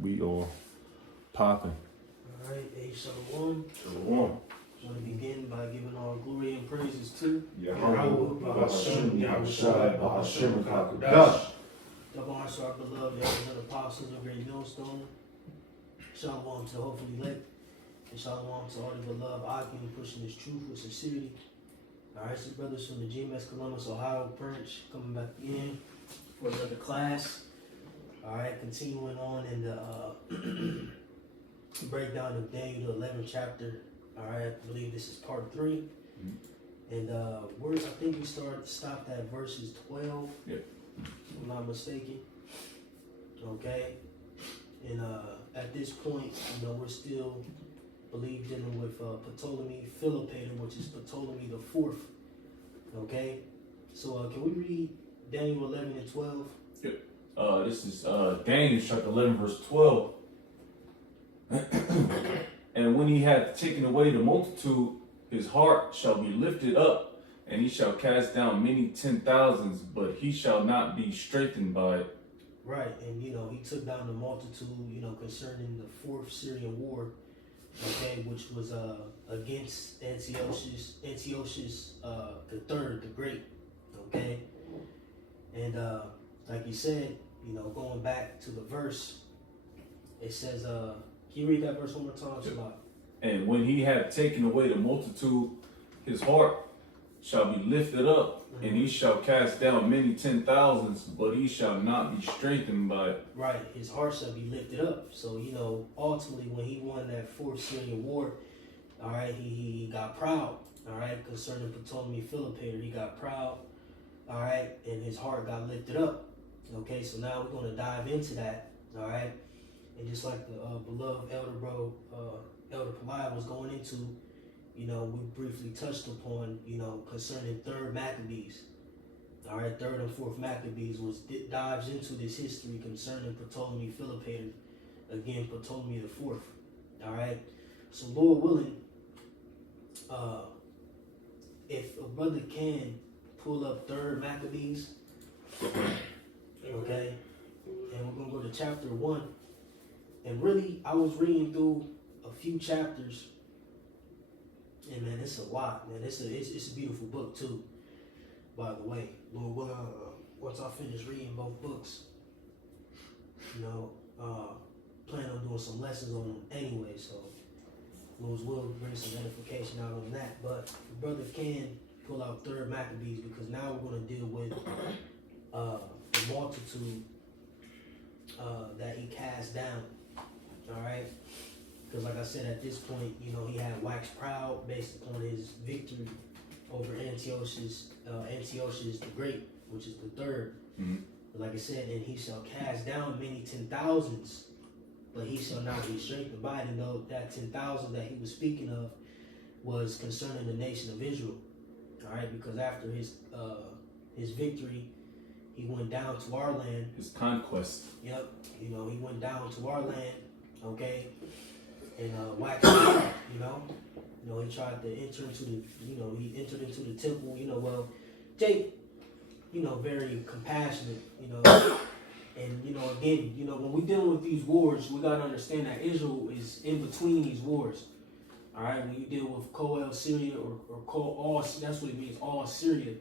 We are popping. Alright, hey, Shalom. Shalom. I want to begin by giving all glory and praises to Yahweh, Bahasham, Yahushai, Bahasham, Kakadash. Double honor to our beloved elders and apostles of Great Millstone. Shalom to the hopefully elect. And shalom to all the beloved Akim pushing this truth with sincerity. Alright, so brothers from the GMS Columbus, Ohio branch coming back in for another class. Alright, continuing on in the breakdown of Daniel, the 11th chapter. Alright, I believe this is part 3. And I think we stopped at verses 12. Yep. If I'm not mistaken. Okay. And at this point, we're still dealing with Ptolemy Philopator, which is Ptolemy the Fourth. Okay. So can we read Daniel 11 and 12? Yep. This is Daniel chapter 11 verse 12. And when he hath taken away the multitude, his heart shall be lifted up, and he shall cast down many 10,000s, but he shall not be strengthened by it. Right, and he took down the multitude, concerning the Fourth Syrian War, okay, which was against Antiochus the Third, the Great, okay, and like you said, going back to the verse, it says, can you read that verse one more time? Sure. And when he hath taken away the multitude, his heart shall be lifted up, and he shall cast down many 10,000s, but he shall not be strengthened by it. Right, his heart shall be lifted up. So, ultimately when he won that Fourth Syrian War, all right, he got proud, all right, concerning Ptolemy Philopator. He got proud, all right, and his heart got lifted up. Okay, so now we're going to dive into that, all right. And just like the beloved elder bro, Elder Peliah was going into, we briefly touched upon, concerning 3rd Maccabees. All right, 3rd and 4th Maccabees dives into this history concerning Ptolemy Philopator, again, Ptolemy the Fourth. All right, so Lord willing, if a brother can pull up 3rd Maccabees, okay, and we're going to go to chapter 1. And really, I was reading through a few chapters, and man, it's a lot, man. It's a beautiful book too, by the way. Lord willing, once I finish reading both books, plan on doing some lessons on them anyway. So, Lord's will bring some edification out on that. But the brother can pull out 3rd Maccabees, because now we're going to deal with the multitude that he cast down. All right, because like I said, at this point, he had waxed proud based upon his victory over Antiochus the Great, which is the 3rd. But like I said, and he shall cast down many 10,000s, but he shall not be strengthened by it. And though that 10,000 that he was speaking of was concerning the nation of Israel. All right, because after his victory, he went down to our land. His conquest. Yep, he went down to our land. Okay, and waxed out, he tried to enter into the, he entered into the temple, well, Jake, very compassionate, and, again, when we dealing with these wars, we got to understand that Israel is in between these wars, all right, when you deal with Koel Syria or All, that's what it means, all Syria,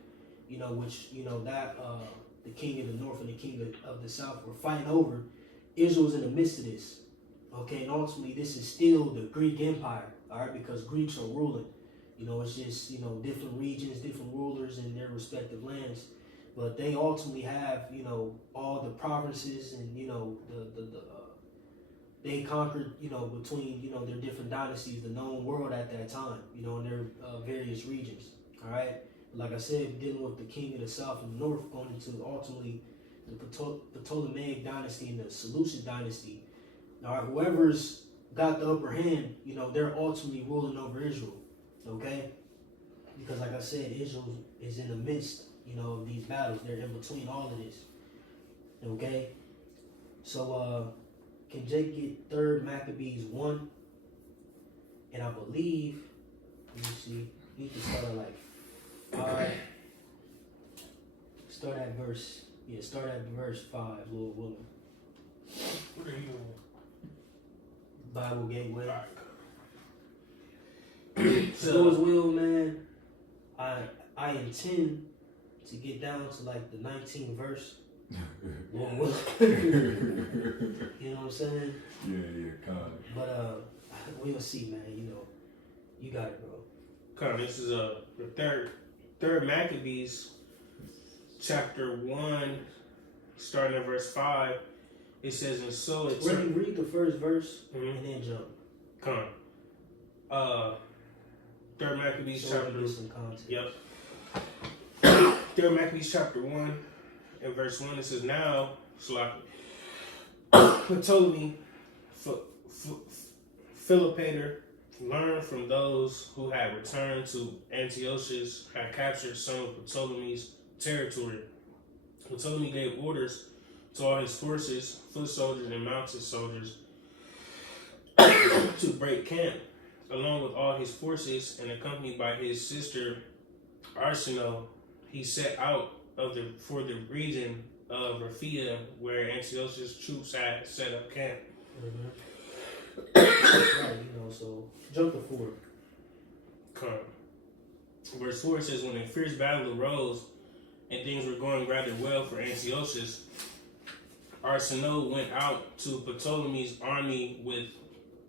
which, that, the king of the north and the king of the south were fighting over. Israel's in the midst of this. Okay, and ultimately this is still the Greek Empire, all right, because Greeks are ruling. It's just, different regions, different rulers in their respective lands. But they ultimately have, all the provinces and, they conquered, between, their different dynasties, the known world at that time, in their various regions, all right. Like I said, dealing with the king of the south and the north, going into ultimately the Ptolemaic dynasty and the Seleucid dynasty. All right, whoever's got the upper hand, they're ultimately ruling over Israel, okay? Because like I said, Israel is in the midst, of these battles. They're in between all of this, okay? So, can Jake get 3rd Maccabees 1? And I believe, let me see, you can start at 5. Start at verse 5, Lord willing. What are you Bible Gateway. So, Lord's will, man. I intend to get down to like the 19th verse. Lord willing. You know what I'm saying? Yeah, kind of. But we'll see, man. You know, you got it, bro. come on, this is the third Maccabees, chapter 1, starting at verse 5. It says, and so it Ready, read the first verse Mhm. and then jump. Come on. Third Maccabees So we chapter. get some context. Yep. Third Maccabees chapter 1 and verse 1. It says, now, Ptolemy, Philopator, learned from those who had returned to Antiochus, had captured some of Ptolemy's territory. Ptolemy gave orders to all his forces, foot soldiers and mounted soldiers, to break camp, along with all his forces, and accompanied by his sister Arsinoe, he set out for the region of Raphia, where Antiochus' troops had set up camp. Right, you know, so jump to 4. Come. Verse 4 says, when a fierce battle arose and things were going rather well for Antiochus, Arsinoe went out to Ptolemy's army with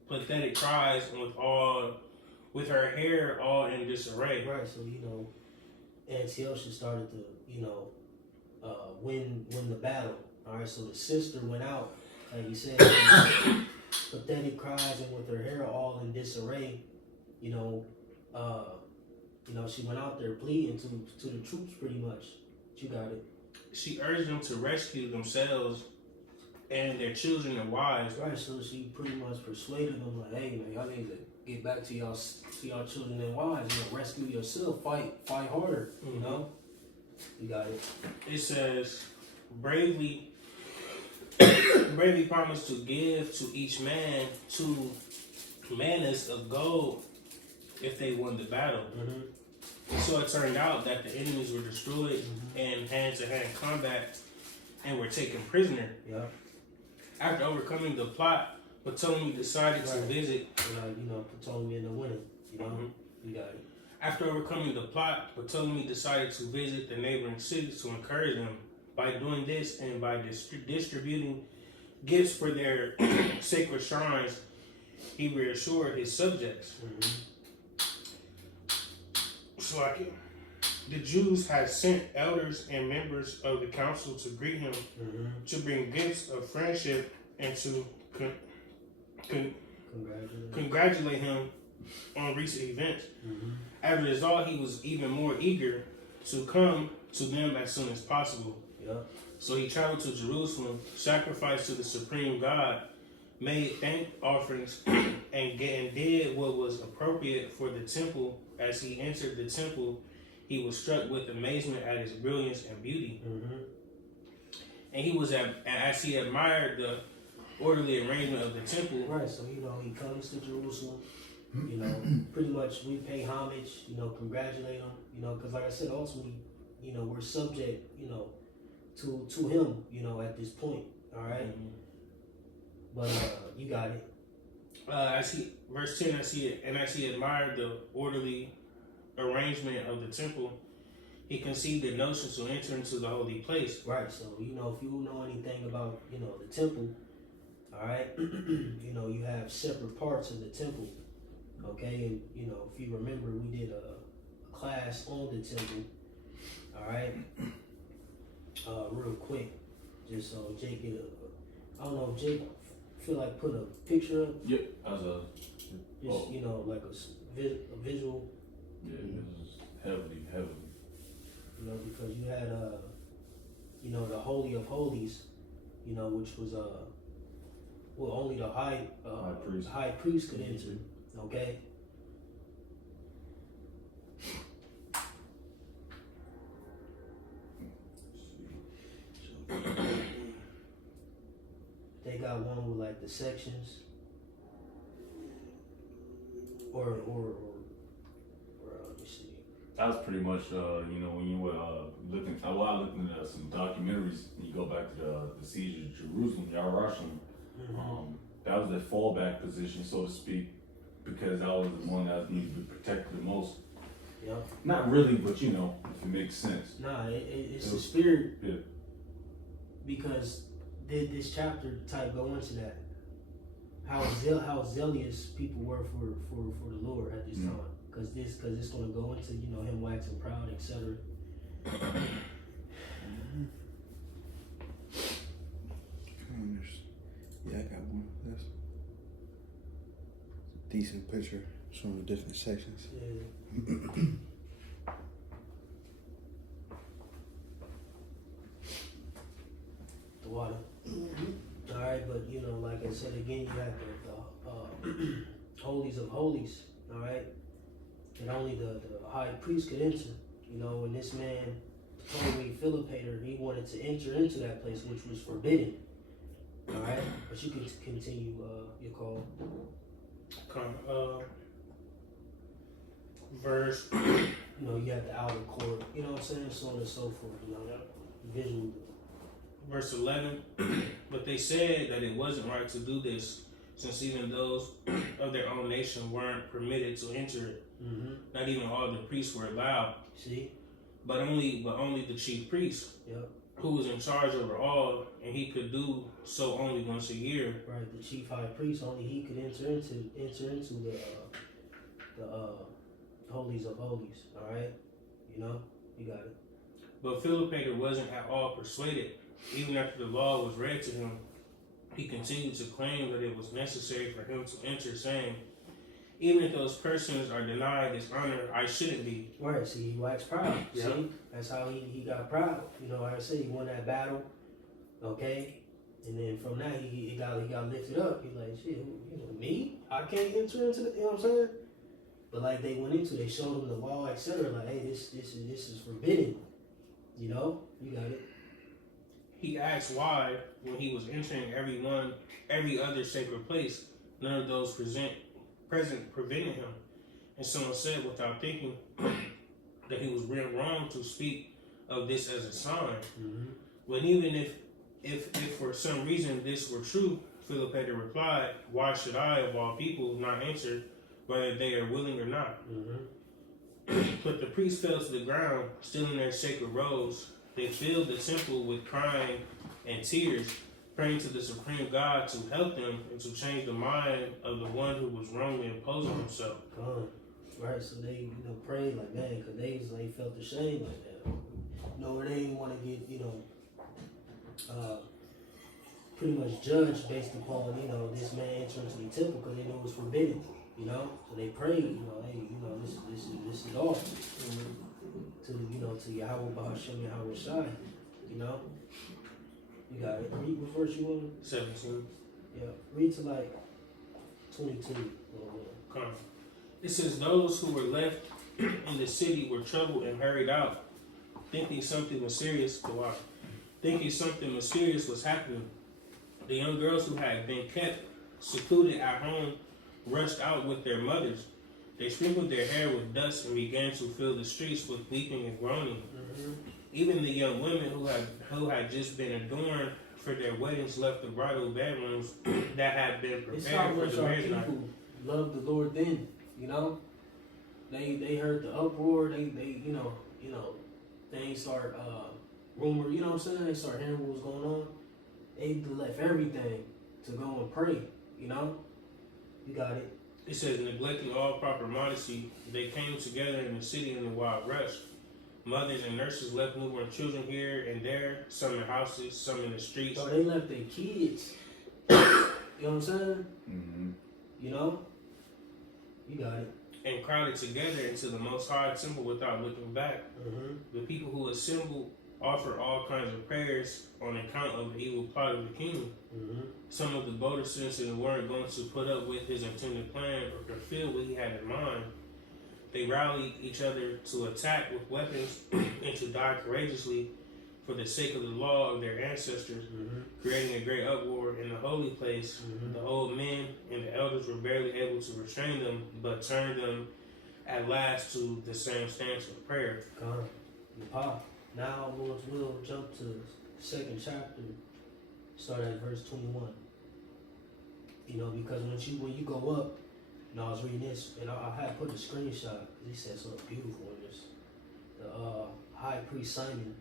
pathetic cries and with her hair all in disarray. Right, so you know, Antiochus started to, you know, win the battle. All right, so the sister went out, like you said, pathetic cries and with her hair all in disarray. You know, she went out there pleading to the troops, pretty much. You got it. She urged them to rescue themselves and their children and wives. Right, so she pretty much persuaded them, like, hey man, y'all need to get back to y'all children and wives. You know, rescue yourself, fight harder. You know, you got it. It says, bravely promised to give to each man 2 mannas of gold if they won the battle. So it turned out that the enemies were destroyed in hand-to-hand combat and were taken prisoner. Yeah. After overcoming the plot, Ptolemy decided to visit. Ptolemy ended up winning. You know, you got it. After overcoming the plot, Ptolemy decided to visit the neighboring cities to encourage them. By doing this and by distributing gifts for their sacred shrines, he reassured his subjects. The Jews had sent elders and members of the council to greet him, to bring gifts of friendship, and to congratulate him on recent events. As a result, he was even more eager to come to them as soon as possible. So he traveled to Jerusalem, sacrificed to the supreme God, made thank offerings, and did what was appropriate for the temple. As he entered the temple, he was struck with amazement at its brilliance and beauty. And as he admired the orderly arrangement of the temple. Right, so he comes to Jerusalem. Pretty much we pay homage. Congratulate him. Because like I said, ultimately, we're subject. To him. At this point. All right. But you got it. Verse 10, as he admired the orderly arrangement of the temple, he conceived a notion to enter into the holy place. Right, so if you know anything about the temple, all right, you have separate parts of the temple, okay, and if you remember, we did a class on the temple, all right, real quick, just so Jake get I don't know if Jake feel like put a picture up. Yep, as a just like a visual. Yeah, this is heavily. Because you had the Holy of Holies, which was only the high priest could enter. Okay. They got one with like the sections, or let me see. That was pretty much when you were looking. I looked into some documentaries. And you go back to the siege of Jerusalem, Yarashim. That that was their fallback position, so to speak, because that was the one that needed to be protected the most. Yep. Not really, but you know, if it makes sense. Nah, it's the spirit. Yeah. Because did this chapter type go into that? How zealous people were for the Lord at this time. Because it's going to go into, you know, him waxing proud, etc. Yeah, I got one. That's a decent picture showing the different sections. Yeah. The water. All right, but you know, like I said again, you have the holies of holies. All right, and only the high priest could enter. You know, and this man told me Philopator, he wanted to enter into that place, which was forbidden. All right, but you can continue your call. Verse. You know, you have the outer court. You know what I'm saying, so on and so forth. You know, visual. Verse 11. But they said that it wasn't right to do this, since even those of their own nation weren't permitted to enter it. Mm-hmm. Not even all the priests were allowed. See? But only the chief priest, Yep. who was in charge over all, and he could do so only once a year. Right. The chief high priest, only he could enter into the holies of holies. All right. You know, you got it. But Philopator wasn't at all persuaded. Even after the law was read to him, he continued to claim that it was necessary for him to enter, saying, "Even if those persons are denied this honor, I shouldn't be." Right. See, he waxed proud. Yeah. See, that's how he got proud. You know, like I said, he won that battle. Okay. And then from that, he got lifted up. He's like, shit, you know, me? I can't enter into the, you know what I'm saying? But like they went into, they showed him the law, etc. Like, hey, this is forbidden. You know, you got it. He asked why, when he was entering every other sacred place, none of those present prevented him. And someone said, without thinking, that he was real wrong to speak of this as a sign. Mm-hmm. When even if for some reason this were true, Philopator replied, "Why should I, of all people, not answer, whether they are willing or not?" Mm-hmm. But the priests fell to the ground, still in their sacred robes. They filled the temple with crying and tears, praying to the supreme God to help them and to change the mind of the one who was wrongly imposing himself. Right, so they, you know, prayed like, man, because they felt ashamed like that. You know, they didn't want to get, you know, pretty much judged based upon, you know, this man entering into the temple because they knew it was forbidden, you know. So they prayed, you know, hey, you know, this is off. To, you know, to Yahweh Bahashem Yahweh Shai, you know. You got it. Read what verse you want? 17. Yeah, read to like 22. Come. It says, "Those who were left in the city were troubled and hurried out, thinking something mysterious was happening. The young girls who had been kept secluded at home rushed out with their mothers. They sprinkled their hair with dust and began to fill the streets with weeping and groaning. Mm-hmm. Even the young women who had just been adorned for their weddings left the bridal bedrooms that had been It's how prepared for much the our marriage night." people love the Lord then, you know? They heard the uproar, they you know, things start rumor, you know what I'm saying? They start hearing what was going on. They left everything to go and pray, you know? You got it. It says, "Neglecting all proper modesty, they came together in the city in a wild rush. Mothers and nurses left newborn children here and there, some in houses, some in the streets." So they left their kids. You know what I'm saying? Mm-hmm. You know? You got it. "And crowded together into the Most High temple without looking back. Mm-hmm. The people who assembled offered all kinds of prayers on account of the evil plot of the king. Mm-hmm. Some of the bolder citizens weren't going to put up with his intended plan or fulfill what he had in mind. They rallied each other to attack with weapons and to die courageously for the sake of the law of their ancestors, Mm-hmm. creating a great uproar in the holy place. Mm-hmm. The old men and the elders were barely able to restrain them, but turned them at last to the same stance of prayer." Come. Pop. Now, Lord's will, jump to the second chapter, start at verse 21. You know, because when you go up, and I was reading this, and I had put a screenshot. He said something beautiful in this. The high priest Simon,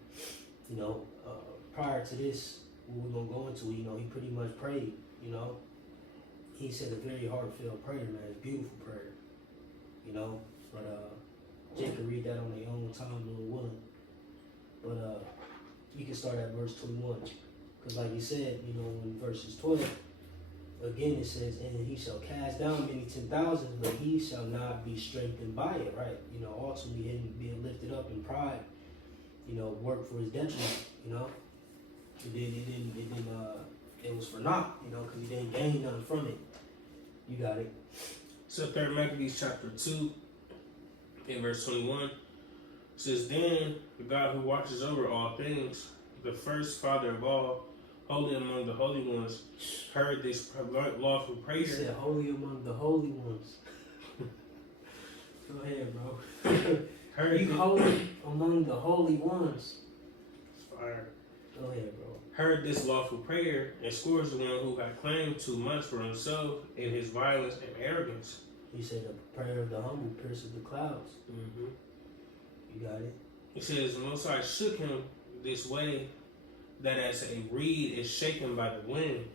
you know, prior to this, what we're gonna go into, you know, he pretty much prayed. You know, he said a very heartfelt prayer, man. It's a beautiful prayer. You know, but Jay can read that on their own time, Lord willing. But you can start at verse 21, because like you said, you know, in verses 12. Again, it says, and he shall cast down many 10,000s, but he shall not be strengthened by it, right? You know, ultimately him being lifted up in pride, you know, work for his detriment, you know. It was for naught, you know, because he didn't gain nothing from it. You got it. So 3 Maccabees chapter 2, in verse 21, says, then the God who watches over all things, the first father of all, holy among the holy ones, heard this lawful prayer. He said, holy among the holy ones. Go ahead, bro. Heard You holy among the holy ones. Fire. Go ahead, bro. Heard this lawful prayer and scores the one who had claimed too much for himself in his violence and arrogance. He said, the prayer of the humble pierces the clouds. Mm-hmm. You got it. It says, the Most High shook him this way that as a reed is shaken by the wind,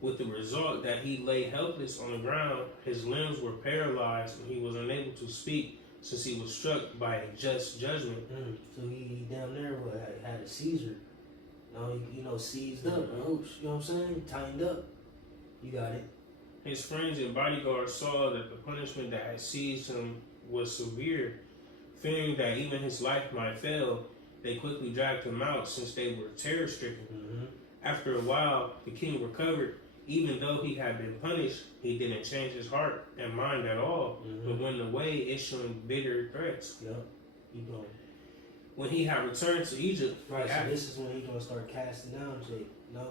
with the result that he lay helpless on the ground, his limbs were paralyzed, and he was unable to speak since he was struck by a just judgment. So he down there had a seizure. You know, seized up. Oh, you know what I'm saying? Tightened up. You got it. His friends and bodyguards saw that the punishment that had seized him was severe. Fearing that even his life might fail, they quickly dragged him out since they were terror-stricken. Mm-hmm. After a while, the king recovered. Even though he had been punished, he didn't change his heart and mind at all, but went away issuing bitter threats. Yep. Keep going. When he had returned to Egypt, Right, so this is when he's going to start casting down Jake. No?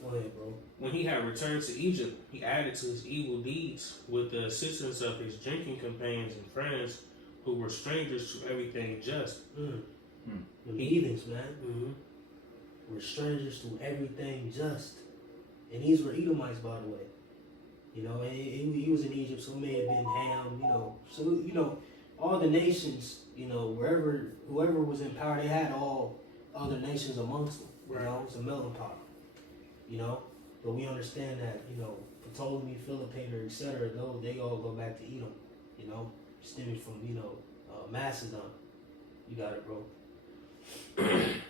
Go ahead, bro. When he had returned to Egypt, he added to his evil deeds with the assistance of his drinking companions and friends who were strangers to everything just. The heathens, man. Mm-hmm. Were strangers to everything just. And these were Edomites, by the way. You know, and he was in Egypt, so it may have been Ham, you know. So, you know, all the nations, you know, whoever was in power, they had all other nations amongst them. You know, it's a melting pot. You know, but we understand that, you know, Ptolemy, Philopator, etc., though they all go back to Edom, you know, stemming from, you know, Macedon. You got it, bro.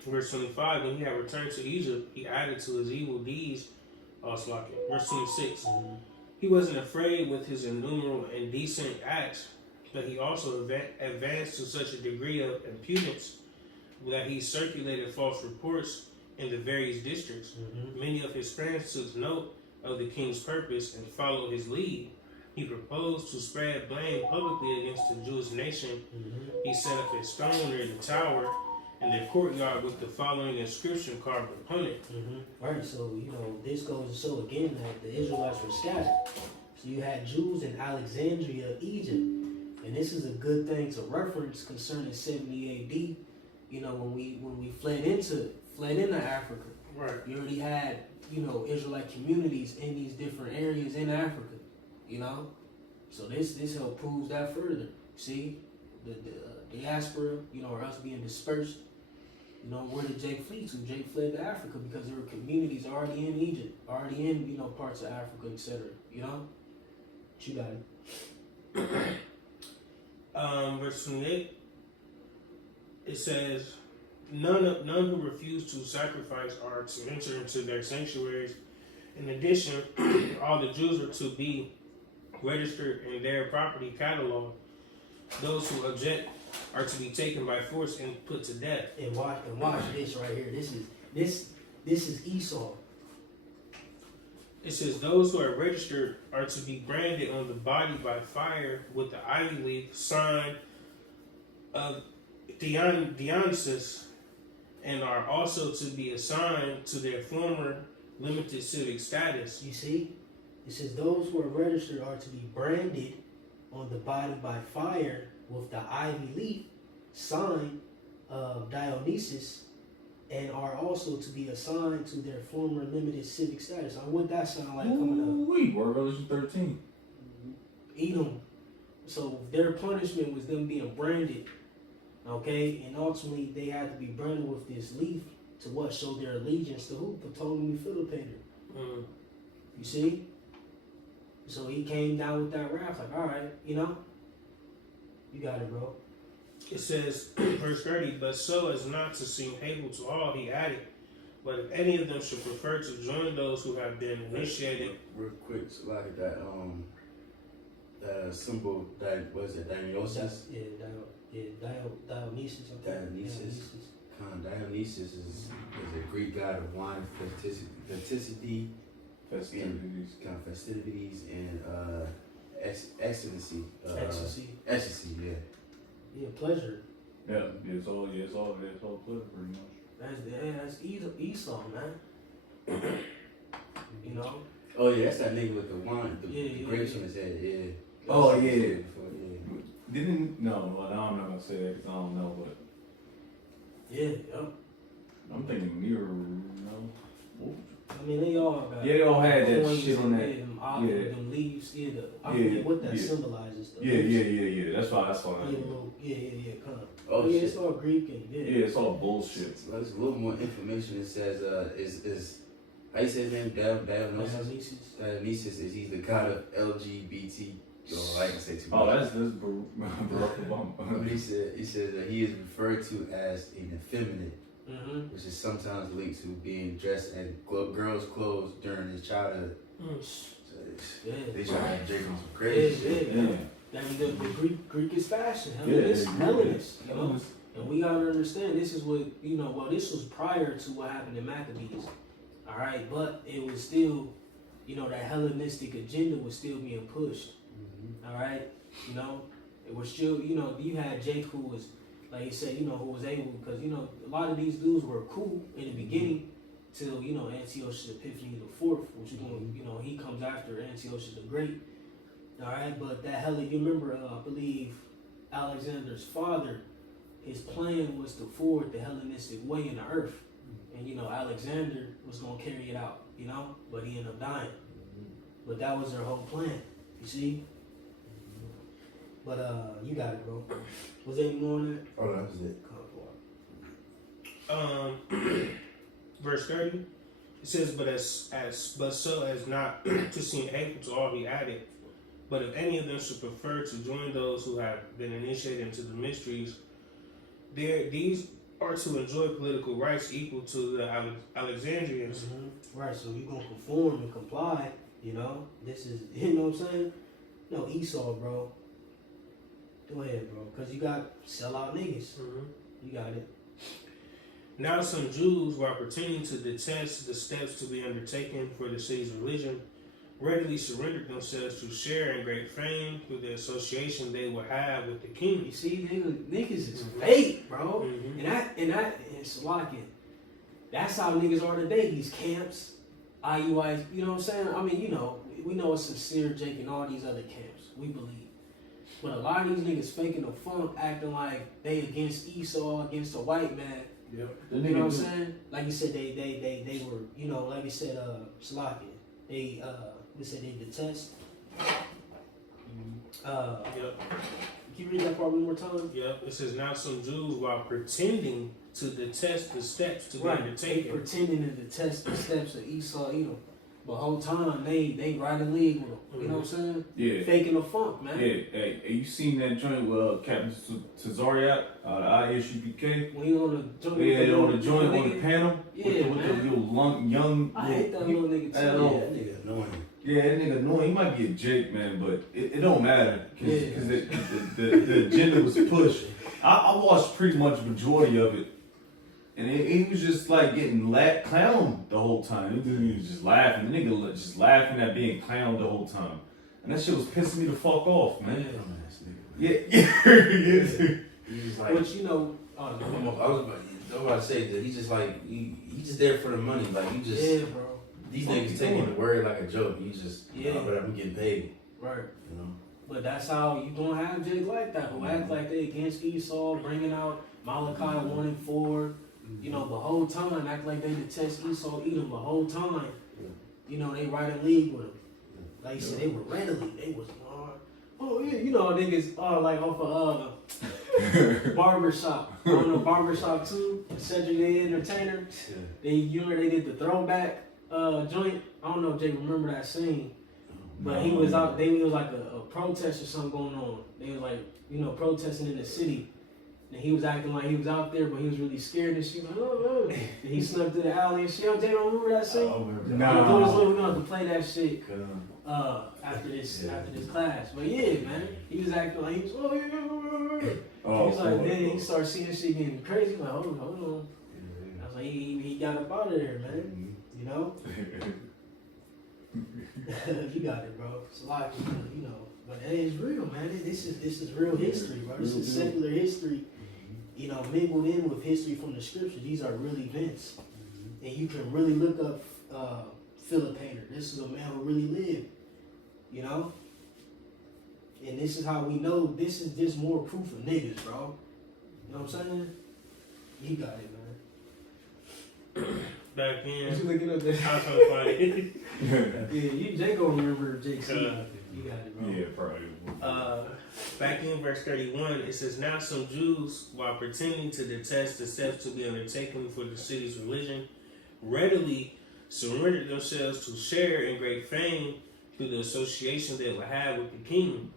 Verse 25, when he had returned to Egypt, he added to his evil deeds. Verse 26, he wasn't afraid with his innumerable indecent acts, but he also advanced to such a degree of impudence that he circulated false reports in the various districts. Many of his friends took note of the king's purpose and followed his lead. He proposed to spread blame publicly against the Jewish nation. He set up a stone near the tower in the courtyard with the following inscription carved upon it. Right, so, you know, this goes to show again that the Israelites were scattered. So you had Jews in Alexandria, Egypt. And this is a good thing to reference concerning 70 AD. You know, when we fled into Africa. Right. You already had, you know, Israelite communities in these different areas in Africa. You know? So this help proves that further. See? The diaspora, you know, or us being dispersed. You know, where did Jake flee to? Jake fled to Africa because there were communities already in Egypt, already in, you know, parts of Africa, etc. You know? But you got it. Verse 28, it says, none who refuse to sacrifice are to enter into their sanctuaries. In addition, all the Jews are to be registered in their property catalog. Those who object are to be taken by force and put to death. And watch this right here. This is Esau. It says those who are registered are to be branded on the body by fire with the ivy leaf sign of Dionysus, and are also to be assigned to their former limited civic status. You see? It says those who are registered are to be branded on the body by fire with the ivy leaf sign of Dionysus, and are also to be assigned to their former limited civic status. Now, what that sound like coming up? Ooh-wee, Revelation 13. Edom. So their punishment was them being branded, okay, and ultimately they had to be branded with this leaf to what show their allegiance to who? Ptolemy Philopator. Mm. You see? So he came down with that wrath, like, all right, you know, you got it, bro. It says, verse 30, but so as not to seem hateful to all, he added, but if any of them should prefer to join those who have been initiated. Real quick, so like that symbol that was it Dionysus? Dionysus. Okay. Dionysus. Dionysus is a Greek god of wine, festivity, Festivities. kind of festivities and ecstasy. Ecstasy. Yeah. Yeah, pleasure. Yeah, it's all pleasure pretty much. That's Esau, man. You know? Oh yeah, that's that nigga with the wine, the grapes on his head. Yeah. Oh, That's yeah. what I said before, yeah. No, I'm not gonna say that because I don't know, but Yeah, I'm thinking mirror, no. I mean, they all got. Yeah, they all had that coins shit on and, that. yeah, them olive, Yeah. them leaves. Yeah, I Yeah, forget what that yeah. symbolizes. Though. Yeah. That's why. Come on. Oh, yeah, shit. it's all Greek and Yeah, it's all bullshit. So there's a little more information. It says, is how you say his name? Dionysus. Dionysus is he's the god of LGBT. Oh, I can say too much. Oh, that's Barack Obama. But he says that he is referred to as an effeminate, Mm-hmm. which is sometimes linked to being dressed in girls' clothes during his childhood. So Yeah. they try to have Jacob some crazy shit. Yeah. I mean, the Greek is fashion. Yeah, Hellenist, you know? And we gotta understand this is what, you know, well, this was prior to what happened in Maccabees. All right, but it was still, you know, that Hellenistic agenda was still being pushed. All right, you know, it was still, you know, you had Jake who was, like you said, you know, who was able, because, you know, a lot of these dudes were cool in the beginning till, you know, Antiochus Epiphanes the Fourth, which is going, you know, he comes after Antiochus the Great. All right, but that you remember, I believe Alexander's father, his plan was to forward the Hellenistic way in the earth. And, you know, Alexander was going to carry it out, you know, but he ended up dying. But that was their whole plan, you see? But, you got it, bro. Was there any more on that? Oh, that was it. Verse 30, it says, but so as not to seem hateful to all, he added, but if any of them should prefer to join those who have been initiated into the mysteries, these are to enjoy political rights equal to the Alexandrians. Mm-hmm. Right, so you're going to conform and comply, you know? This is, you know what I'm saying? No, Esau, bro. Go ahead, bro, because you got sellout niggas. Mm-hmm. You got it. Now some Jews, while pretending to detest the steps to be undertaken for the city's religion, readily surrendered themselves to share in great fame through the association they will have with the king. You see, niggas is fake, bro. Mm-hmm. And it's like it. That's how niggas are today. These camps, IUIs, you know what I'm saying? I mean, you know, we know it's sincere Jake and all these other camps. We believe. But a lot of these niggas faking the funk, acting like they against Esau, against the white man. Yep. You know what I'm saying? Like you said, they were, you know, like you said, Slakia. They said they detest. Yep. Can you read that part one more time? Yep. It says, now some Jews, while pretending to detest the steps to be They undertaken. pretending to detest the steps of Esau, Edom. But whole time they right in league with them. You know what I'm saying? Yeah. Faking the funk, man. Yeah, hey, you seen that joint with Captain Tazariak, the ISUPK? When you on the joint, Yeah, on the joint on the panel. Yeah, with the little young. I hate that little nigga too. That little- That nigga annoying. Yeah, that nigga annoying. He might be a Jake, man, but it don't matter because Yeah. the agenda was pushed. I watched pretty much majority of it, and he was just like getting clowned the whole time. He was just laughing. The nigga just laughing at being clowned the whole time, and that shit was pissing me the fuck off, man. Dumbass nigga. Yeah. He's like, But you know, I was about to say that he's just like he just there for the money. Like you just yeah, bro. these What niggas you taking doing? the word like a joke. You just Yeah. but I'm getting paid. Right. You know. But that's how you gonna have Jake like that, who act like they against Esau, bringing out Malachi 1 and 4. You know, the whole time act like they detest Esau Edom the whole time. You know, they right in league with him. Like you said, they were readily. They was oh yeah, you know niggas like off of Barbershop. On the Barbershop 2, Cedric the Entertainer. They they did the throwback joint. I don't know if Jay remember that scene. But he was out, it was like a protest or something going on. They was like, you know, protesting in the city. And he was acting like he was out there, but he was really scared and shit. Like, oh. And he snuck to the alley and shit. Yo, Jay, don't remember that scene? We're gonna have to play that shit after this class. But yeah, man, he was acting like he was, he was like, then he started seeing shit getting crazy. Like, hold on. I was like, he got up out of there, man. You know? You got it, bro. It's a lot, you know. But hey, it's real, man. This is real history, bro. This is secular history, you know, mingled in with history from the scriptures. These are real events. And you can really look up Philip Hayter. This is a man who really lived, you know? And this is how we know this is just more proof of niggas, bro. You know what I'm saying? You got it, man. Back in, What you looking up there? I was trying to find it. Yeah, Jay gonna remember JC. You got it, bro. Yeah, probably. Back in verse 31, it says, "Now some Jews, while pretending to detest the steps to be undertaken for the city's religion, readily surrendered themselves to share in great fame through the association they would have with the kingdom.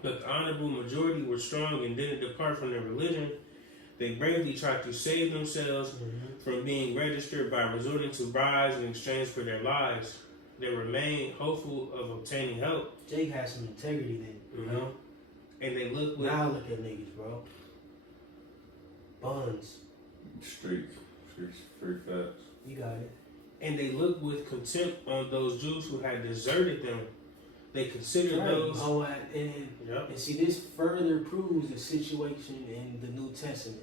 But the honorable majority were strong and didn't depart from their religion. They bravely tried to save themselves from being registered by resorting to bribes in exchange for their lives. They remained hopeful of obtaining help. Jake has some integrity then, you know? And they look with Now look at niggas, bro. Buns. Streets, free facts. You got it. and they looked with contempt on those Jews who had deserted them. They considered those. Oh, and see, this further proves the situation in the New Testament.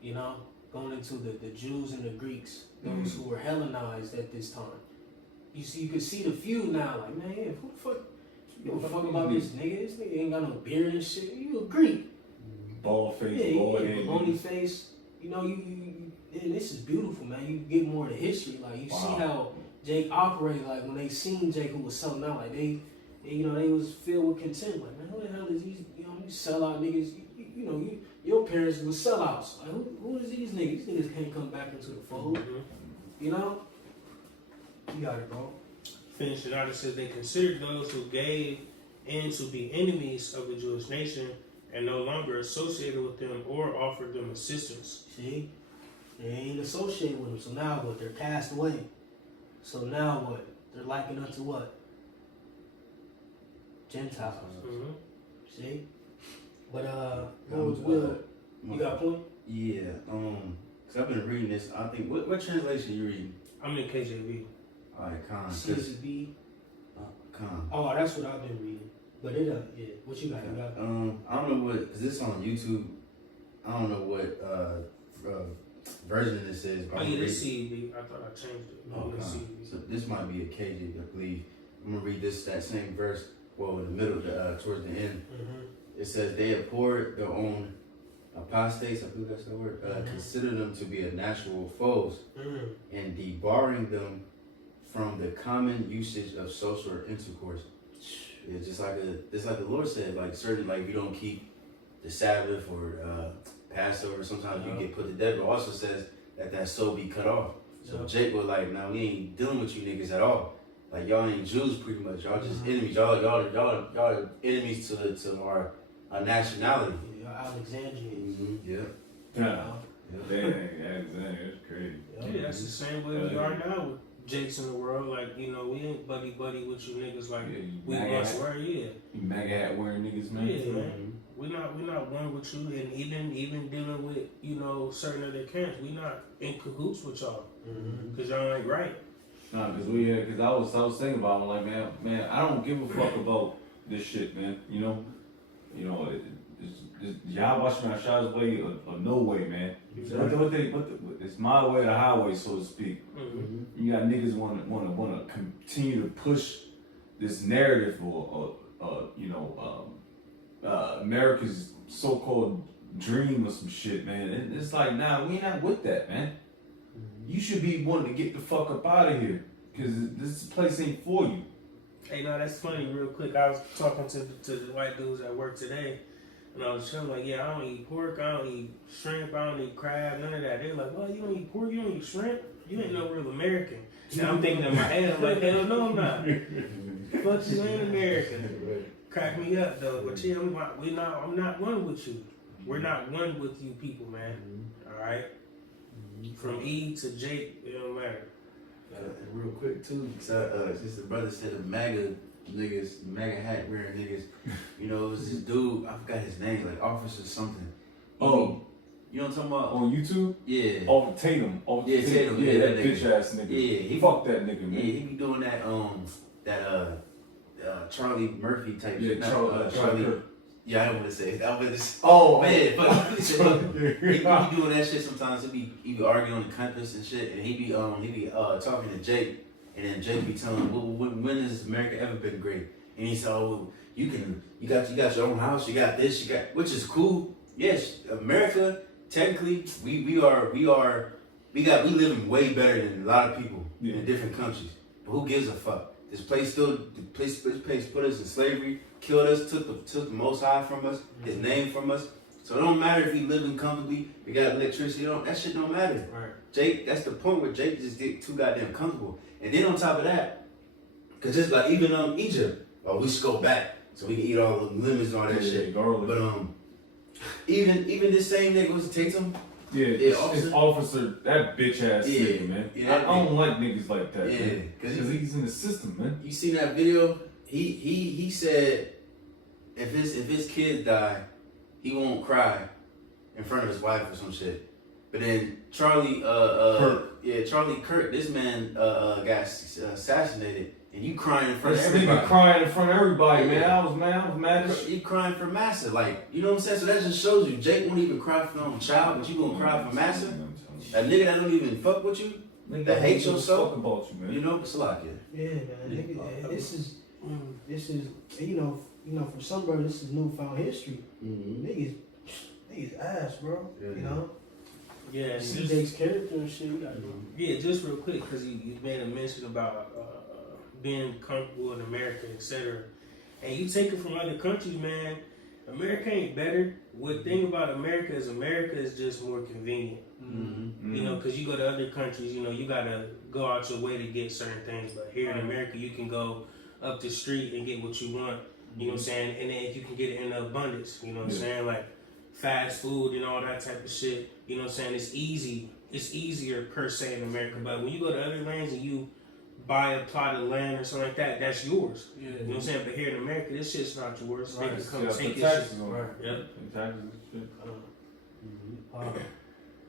You know, going into the Jews and the Greeks, those who were Hellenized at this time. You see, you can see the feud now. Like, man, who the fuck? You don't fuck about this nigga. This nigga ain't got no beard and shit. You a Greek? Bald face, Yeah, bald head. bony face. You know, you and this is beautiful, man. You get more of the history. Like, you see how Jake operated. Like, when they seen Jake, who was selling out, like they was filled with contempt. Like, man, who the hell is these? You know, these sellout niggas. Your parents were sellouts. Like, who is these niggas? These niggas can't come back into the fold. You know. You got it, bro. Finishing out, it says they considered those who gave in to be enemies of the Jewish nation and no longer associated with them or offered them assistance. See? They ain't associated with them. So now what? They're cast away. So now what? They're likened unto what? Gentiles. See? But Will, you got a point? Yeah, cause I've been reading this. I think what translation you reading? I'm in KJV. Alright, Khan. CSB. Khan. Oh, that's what I've been reading. But yeah. What you got? You got? I don't know what. Is this on YouTube? I don't know what version this is. Oh yeah, this CEV. I thought I changed it. Oh, so this might be a KJ, I believe. I'm gonna read that same verse. Well, in the middle, towards the end, it says they abhorred their own apostates. I believe that's the word. Consider them to be a natural foes, and debarring them from the common usage of social intercourse. It's just like the Lord said, like certain, like you don't keep the Sabbath or Passover. Sometimes you get put to death. But also says that soul be cut off. So Jake was like, "Now we ain't dealing with you niggas at all. Like y'all ain't Jews, pretty much. Y'all just enemies. Y'all enemies to our nationality." Alexandrians. Yeah. That's crazy. Yeah, that's the same way we are now with Jakes in the world. Like, we ain't buddy with you niggas like we once were. Yeah. You MAGA hat wearing niggas, man. Yeah, man. We not one with you, and even dealing with certain other camps, we not in cahoots with y'all because y'all ain't right. Nah, because I was thinking about it, I'm like, man, I don't give a fuck about this shit, man. Yahweh Shah's way or no way, man. It's my way or the highway, so to speak. You got niggas wanna continue to push this narrative or America's so-called dream or some shit, man. And it's like, nah, we not with that, man. You should be wanting to get the fuck up out of here, cause this place ain't for you. Hey, no, that's funny. Real quick, I was talking to the white dudes at work today, and I was telling them, like, yeah, I don't eat pork, I don't eat shrimp, I don't eat crab, none of that. They're like, well, you don't eat pork, you don't eat shrimp, you ain't no real American. And I'm thinking in my head, I'm like, hell no, I'm not. Fuck you, ain't American. Crack me up though, but yeah, I'm not one with you. We're not one with you people, man. All right. From E to Jake, it don't matter. And real quick too, since the brother said the MAGA niggas, MAGA hat wearing niggas, you know, it was this dude, I forgot his name, like Officer something. Oh. You know what I'm talking about? On YouTube? Yeah. Oh, Tatum. Oh, Yeah, Tatum. Yeah, Yeah, that that bitch nigga. ass nigga. Yeah, Fuck that nigga, man. Yeah, he be doing that Charlie Murphy type Yeah, shit. Charlie. Yeah, I don't want to say it. I want to. Oh, Man, but he be doing that shit sometimes. He be arguing on the campus and shit, and he be talking to Jake, and then Jake be telling him, well, when has America ever been great? And he said, oh, well, you got your own house, you got this, which is cool. Yes, America technically we living way better than a lot of people in different countries. But who gives a fuck? This place put us in slavery, killed us, took the Most High from us, His name from us. So it don't matter if we living comfortably, we got electricity, that shit don't matter. Right. Jake, that's the point where Jake just get too goddamn comfortable. And then on top of that, cause just like even Egypt, we should go back so we can eat all the lemons and all that shit. Garlic. But even this same nigga was Tatum. Yeah, it's officer, that bitch ass nigga, man. Yeah, I don't like niggas like that, yeah, man. Because he's in the system, man. You seen that video? He said if his kids die, he won't cry in front of his wife or some shit. But then Charlie Kirk, this man got assassinated, and you crying in front of everybody. Nigga crying in front of everybody, man. I was mad as shit. He crying for Massa, like, you know what I'm saying? So that just shows you, Jake won't even cry for his own child, but you gonna cry for Massa? A nigga that don't even fuck with you, that hates yourself, about you, man. you know, it's like it. Yeah, man. Nigga, this is you know, for somebody this is newfound history. Niggas ass, bro. Yeah. You know. Yeah, and See just, Jake's character and shit. yeah, just real quick, because you made a mention about being comfortable in America, etc. And you take it from other countries, man. America ain't better. What thing about America is just more convenient. You know, because you go to other countries, you know, you gotta go out your way to get certain things. But here in America, you can go up the street and get what you want. You know what I'm saying? And then you can get it in abundance. You know what I'm saying? Like fast food and all that type of shit. You know what I'm saying? It's easy. It's easier per se in America. But when you go to other lands and you buy a plot of land or something like that, that's yours. Yeah. You know what I'm saying? But here in America, this shit's not yours. They can come take the your taxes shit. on Right. it. Yep. The taxes and shit.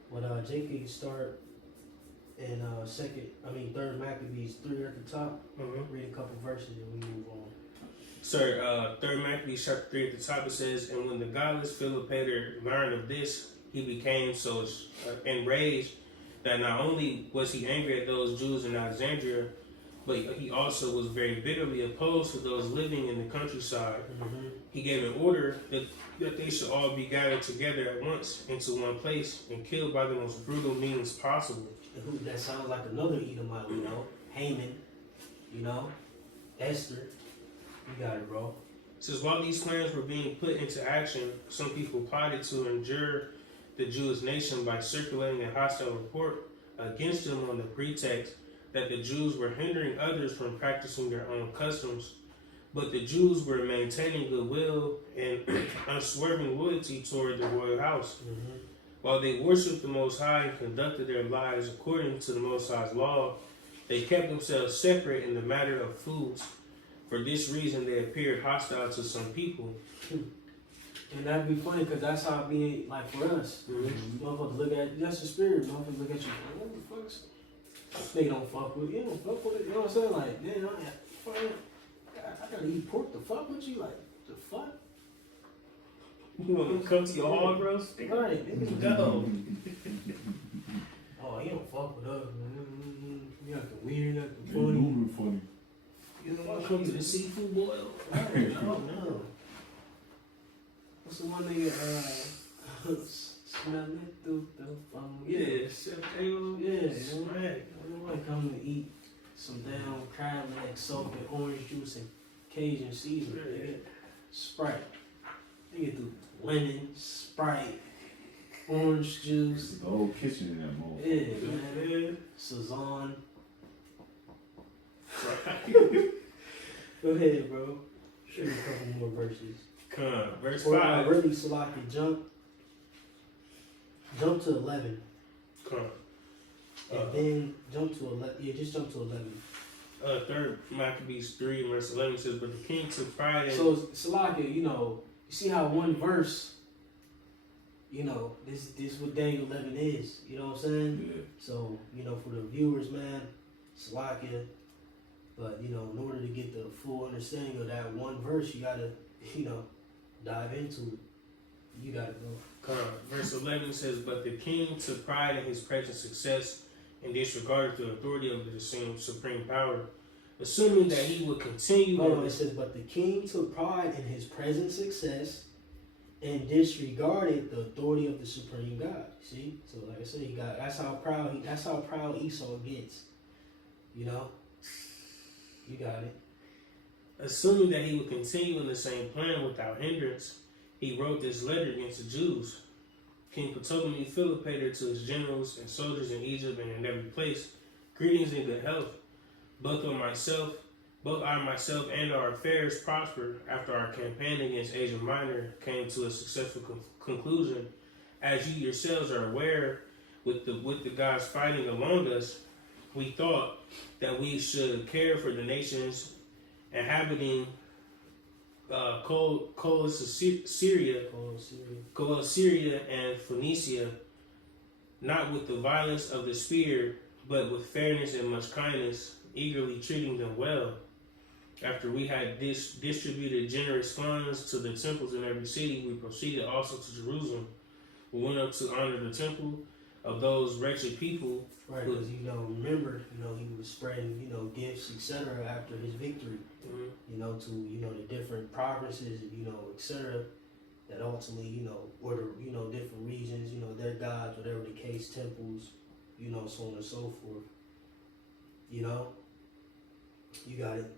When JK start in third Maccabees 3 at the top, read a couple verses and we move on. Sir, 3rd Maccabees chapter 3 at the top, it says, and when the godless Philopator learned of this, he became so enraged that not only was he angry at those Jews in Alexandria, but he also was very bitterly opposed to those living in the countryside. He gave an order that they should all be gathered together at once into one place and killed by the most brutal means possible. That sounds like another Edomite, you know? Haman, you know? Esther. You got it, bro. It says, while these plans were being put into action, some people plotted to injure the Jewish nation by circulating a hostile report against them on the pretext that the Jews were hindering others from practicing their own customs. But the Jews were maintaining goodwill and unswerving loyalty toward the royal house. While they worshipped the Most High and conducted their lives according to the Most High's law, they kept themselves separate in the matter of foods. For this reason, they appeared hostile to some people. And that'd be funny because that's how it be like for us. Motherfuckers look at that's the spirit. Motherfuckers look at you. What the fuck? They don't fuck with you. You don't fuck with it. You know what I'm saying? Like, man, I gotta eat pork. The fuck with you? Like, the fuck? You want to come to your hog roast? Right. Go. Oh, he don't fuck with us, man. You acting weird, acting funny. Moving funny. You don't want to come to the seafood boil? Right. No. What's the one nigga? Smell it through the phone. Yeah, Chef Taylor. Yeah, Smack. I want to come to eat some damn crab leg soaked in orange juice and Cajun seasoning. Nigga. Sprite. Nigga do lemon, Sprite, orange juice. The whole kitchen in that mall. Yeah, man. Yeah. Sazon. Right. Go ahead, bro. Show you a couple more verses. Come on, verse Or 5. really, Salaki, jump to 11. Come on. And then jump to 11. Yeah, just jump to 11. Third Maccabees 3 verse 11 says, but the king took pride in. So, Salaki, you see how one verse, this what Daniel 11 is. You know what I'm saying? Yeah. So, for the viewers, man, Salakia. But, in order to get the full understanding of that one verse, you gotta, dive into it. You gotta go. Come on. Verse 11 says, but the king took pride in his present success and disregarded the authority of the supreme power, assuming that he would continue. Hold on, it says, but the king took pride in his present success and disregarded the authority of the supreme God. See? So like I said, that's how proud Esau gets. You got it. Assuming that he would continue in the same plan without hindrance, he wrote this letter against the Jews. King Ptolemy Philopator to his generals and soldiers in Egypt and in every place, greetings and good health. Both I myself and our affairs prosper after our campaign against Asia Minor came to a successful conclusion. As you yourselves are aware, with the gods fighting among us, we thought that we should care for the nations inhabiting Syria and Phoenicia, not with the violence of the spear, but with fairness and much kindness, eagerly treating them well. After we had distributed generous funds to the temples in every city, we proceeded also to Jerusalem. We went up to honor the temple of those wretched people. Right, because remember, he was spreading, gifts, etc. after his victory, to the different provinces, etc. That ultimately, or the different regions, their gods, whatever the case, temples, so on and so forth. You got it.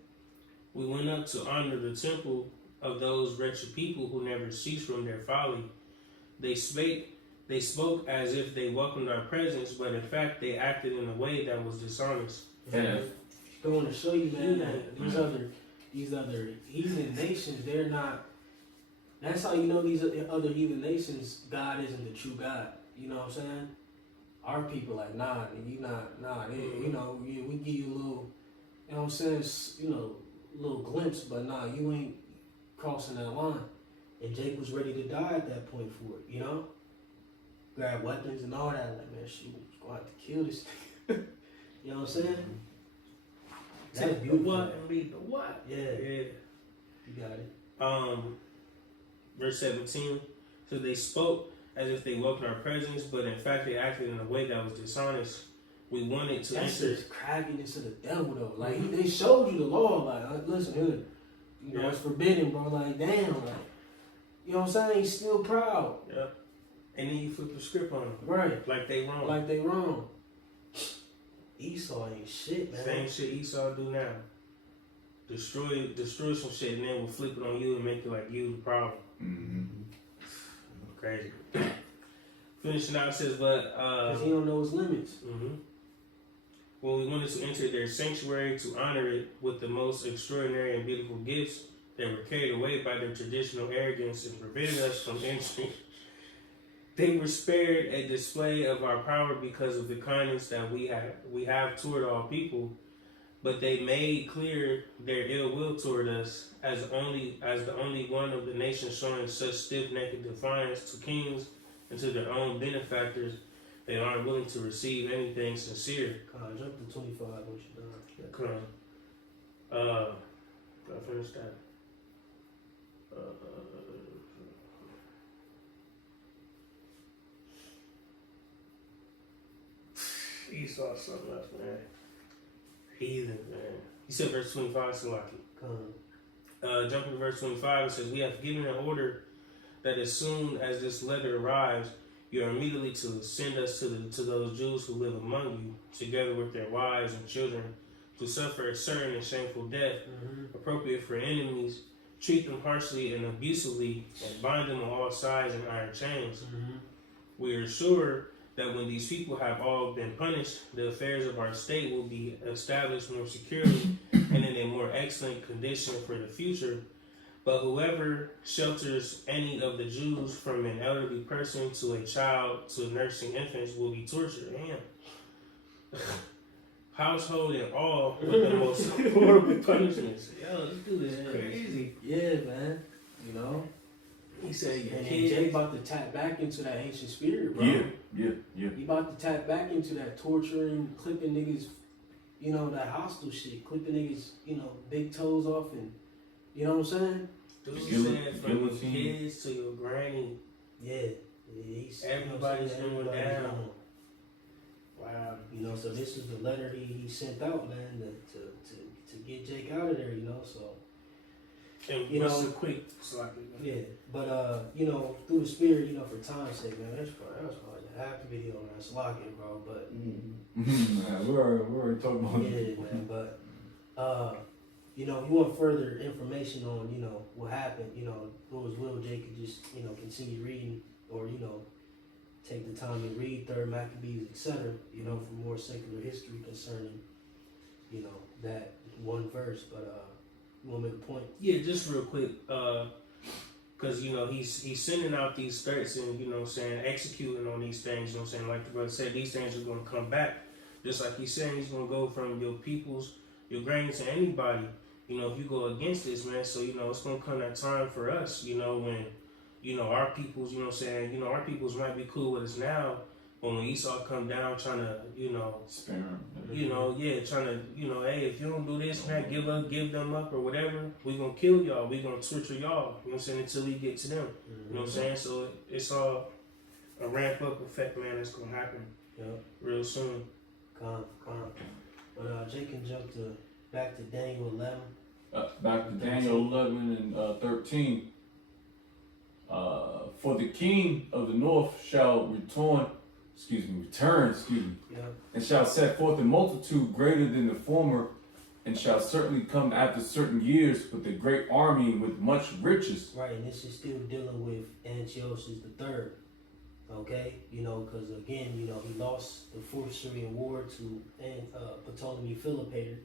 We went up to honor the temple of those wretched people who never ceased from their folly. They spoke as if they welcomed our presence, but in fact they acted in a way that was dishonest. Yeah. Going to show you, man, that these other heathen nations, they're not. That's how you know these other heathen nations, God isn't the true God. You know what I'm saying? Our people like, nah, you not, nah. We give you a little, you know what I'm saying? Little glimpse, but nah, you ain't crossing that line. And Jake was ready to die at that point for it, grab weapons and all that. Like, man, she was going to have to kill this thing. You know what I'm saying? That's Take the beautiful. what and leave the what. Yeah, Yeah. you got it. Verse 17. So they spoke as if they welcomed our presence, but in fact they acted in a way that was dishonest. We wanted to That's enter. just craftiness of the devil, though. Like, they showed you the law. Like, listen, here, it's forbidden, bro. Like, damn, like, you know what I'm saying? He's still proud. Yeah. And then you flip the script on them. Right. Like they wrong. Like they wrong. Esau ain't shit, man. Same shit Esau do now. Destroy some shit and then we'll flip it on you and make it like you the problem. Mm-hmm. Crazy. Finishing out, it says, but Because he don't know his limits. when we wanted to enter their sanctuary to honor it with the most extraordinary and beautiful gifts, they were carried away by their traditional arrogance and prevented us from entering. They were spared a display of our power because of the kindness that we have toward all people, but they made clear their ill will toward us as the only one of the nations showing such stiff-necked defiance to kings and to their own benefactors. They aren't willing to receive anything sincere. Jump to 25 once you're done. Come on. Gotta finish that. Esau something else, man. Heathen, man. He said verse 25, Salaki. Come on. Jumping to verse 25, it says, we have given an order that as soon as this letter arrives, you are immediately to send us to those Jews who live among you, together with their wives and children, to suffer a certain and shameful death, appropriate for enemies, treat them harshly and abusively, and bind them on all sides in iron chains. We are sure that when these people have all been punished, the affairs of our state will be established more securely and in a more excellent condition for the future. But whoever shelters any of the Jews, from an elderly person to a child to nursing infants, will be tortured. Damn. Household and all with the most horrible punishments. Yo, this dude is crazy. Yeah, man. You know? He said, And your then kids. Jay about to tap back into that ancient spirit, bro. Yeah. He about to tap back into that torturing, clipping niggas, you know, that hostile shit. Clipping niggas, you know, big toes off and, you know what I'm saying? Dude Guillotine. said from your kids to your granny. Yeah. He's, Everybody's you know, going everybody's down. going. Wow. You know, so this is the letter he sent out, man, to get Jake out of there, you know, so. And You what's know- a quick sloppy? Yeah, but you know, through the spirit, you know, for time's sake, man, that's probably half the video, man. It's locking, bro. But we already talking about yeah, man. But you know, you want further information on, you know, what happened. You know, Lord's will, Jake could just, you know, continue reading, or you know, take the time to read Third Maccabees, etc. You know, for more secular history concerning, you know, that one verse. But you want to make a point? Yeah, just real quick, because you know he's sending out these threats and you know what I'm saying, executing on these things. You know what I'm saying, like the brother said, these things are going to come back. Just like he's saying, he's going to go from your peoples, your granny to anybody. You know, if you go against this, man. So you know it's going to come that time for us. You know when, you know our peoples. You know what I'm saying. You know our peoples might be cool with us now, but when Esau come down trying to, you know. You know, yeah, trying to, you know, hey, if you don't do this, man, give them up or whatever, we gonna kill y'all, we gonna torture y'all, you know what I'm saying, until we get to them. You know what I'm saying? So it's all a ramp up effect, man, that's gonna happen real soon. Calm. But Jake can jump back to Daniel 11. Back to Daniel 11 and 13. For the king of the north shall return, and shall set forth a multitude greater than the former, and shall certainly come after certain years with a great army and with much riches. Right, and this is still dealing with Antiochus III. Okay, you know, because again, you know, he lost the Fourth Syrian War to Ptolemy Philopator.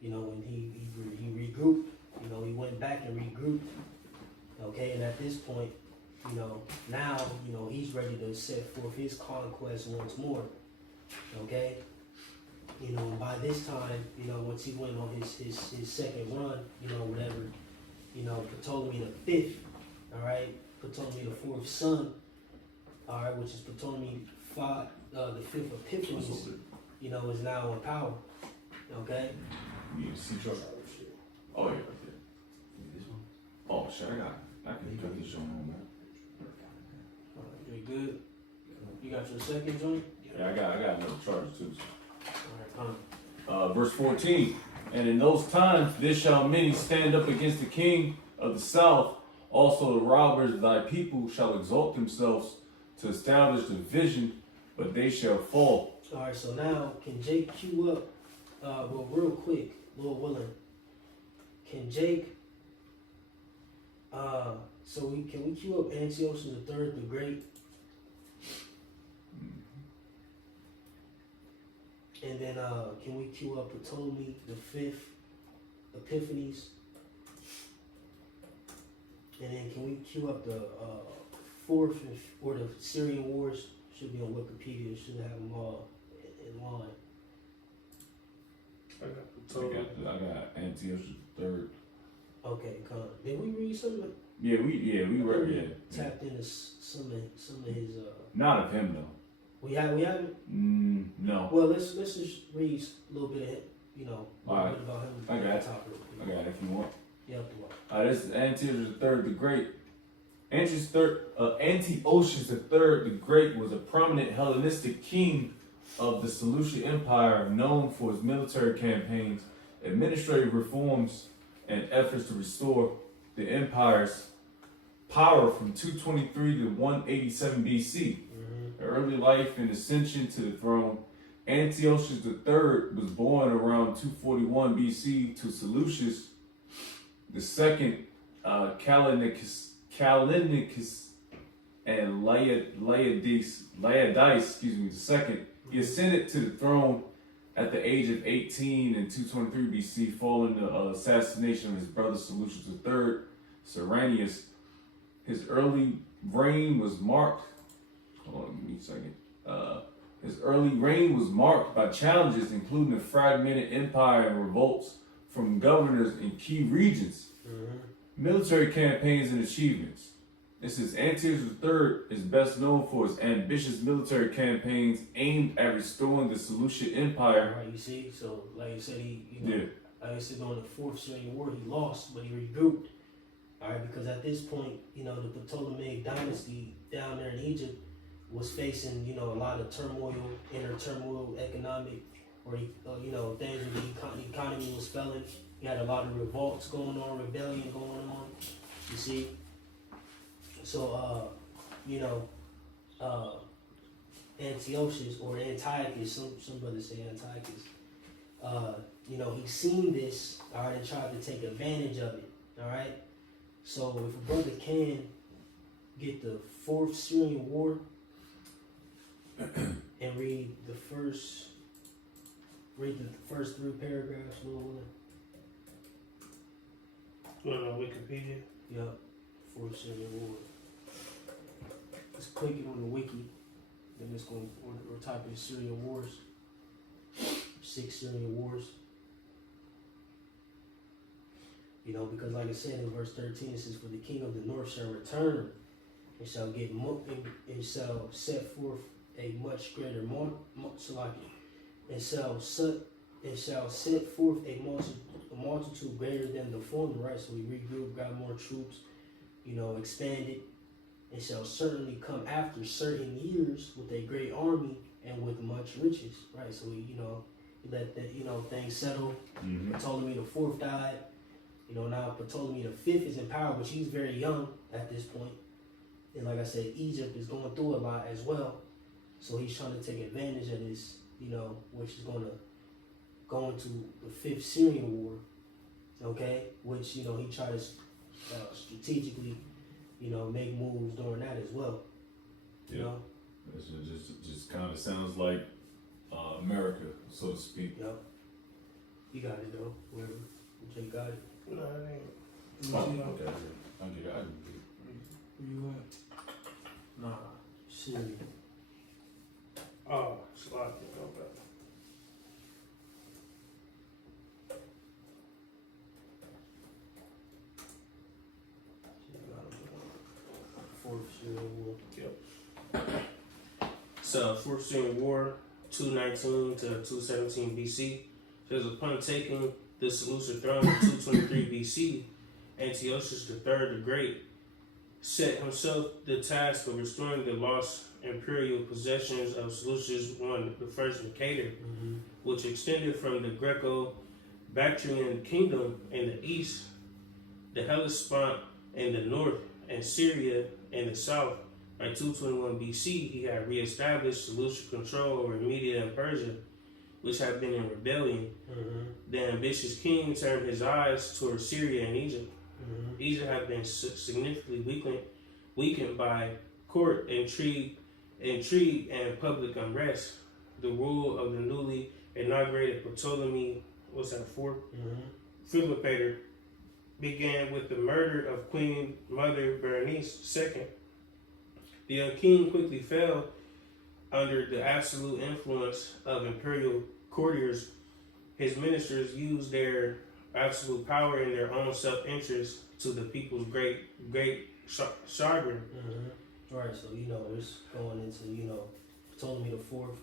You know, when he regrouped, you know, he went back and regrouped. Okay, and at this point, you know, now, you know, he's ready to set forth his conquest once more. Okay? You know, and by this time, you know, once he went on his second run, you know, whatever, you know, Ptolemy the fifth, all right, Ptolemy the fourth son, all right, which is Ptolemy the fifth Epiphanes, you know, is now in power. Okay? You need a sea truck? Oh, yeah, right there. This one? Oh, shit, I can cut this joint on, man. You good? You got your second joint? Yeah, I got another charger too. All right, come. Verse 14. And in those times there shall many stand up against the king of the south. Also the robbers of thy people shall exalt themselves to establish the vision, but they shall fall. All right, so now can Jake cue up, well, real quick, Lord willing, can Jake, can we cue up Antiochus III the Great? And then can we cue up Ptolemy the fifth Epiphanes? And then can we cue up the fourth or the Syrian Wars? Should be on Wikipedia. Should have them all in line. I I got Antiochus III. Okay, come. Did we read something? Yeah, we read it. Tapped into some of his. Not of him though. We haven't. No. Well, let's just read a little bit of it. You know, a little Alright. bit about him. I got it. Top I got it if you want. Yeah, up the wall. This is Antiochus III the Great. Antiochus III the Great was a prominent Hellenistic king of the Seleucid Empire, known for his military campaigns, administrative reforms, and efforts to restore the empire's power from 223 to 187 BC. Early life and ascension to the throne. Antiochus III was born around 241 BC to Seleucus II, Callinicus, and Laodice, II. He ascended to the throne at the age of 18 in 223 BC, following the assassination of his brother Seleucus III, Cyrenius. His early reign was marked. Hold on, give me a second. His early reign was marked by challenges, including a fragmented empire and revolts from governors in key regions, military campaigns and achievements. It says Antiochus III is best known for his ambitious military campaigns aimed at restoring the Seleucid Empire. Right, you see, so like you said, like I said, during the Fourth Syrian War, he lost, but he regrouped. All right, because at this point, the Ptolemaic dynasty down there in Egypt was facing, a lot of turmoil, inner turmoil, economic, or things with the economy was failing. You had a lot of revolts going on, rebellion going on. You see, so Antiochus or Antiochus, some brothers say Antiochus. He seen this, all right, and tried to take advantage of it. All right. So if a brother can get the Fourth Syrian War and read the first 3 paragraphs, Going on Wikipedia. Yup, Fourth Syrian War. Just click it on the wiki, then it's going or type in Syrian Wars. 6 Syrian Wars. Because like I said in verse 13, it says, "For the king of the north shall return, and shall and shall set forth a much greater and shall set forth a multitude greater than the former." Right, so we regrouped, got more troops, expanded, and shall certainly come after certain years with a great army and with much riches. Right, so we let the things settle. Ptolemy the Fourth died. Now Ptolemy the Fifth is in power, but he's very young at this point. And like I said, Egypt is going through a lot as well. So he's trying to take advantage of this, which is going to go into the Fifth Syrian War, okay? Which, he tried to strategically, make moves during that as well. You know? It just kind of sounds like America, so to speak. Yep. You got it, though. Whoever. You got it. No, it ain't. Oh, okay. I get it. Where you at? Nah. Syria. Oh, Slovakia. Okay. Fourth Syrian War. Yep. So, Fourth Syrian War, 219 to 217 BC. Says upon taking the Seleucid throne in 223 BC, Antiochus III the Great set himself the task of restoring the lost imperial possessions of Seleucus I, the first Nicator, which extended from the Greco-Bactrian kingdom in the east, the Hellespont in the north, and Syria in the south. By 221 BC, he had reestablished Seleucid control over Media and Persia, which had been in rebellion. The ambitious king turned his eyes toward Syria and Egypt. Egypt had been significantly weakened by court intrigue and public unrest. The rule of the newly inaugurated Ptolemy, Philopator, began with the murder of Queen Mother Berenice II. The young king quickly fell under the absolute influence of imperial courtiers. His ministers used their absolute power in their own self-interest to the people's great chagrin. Right, so it's going into Ptolemy the Fourth.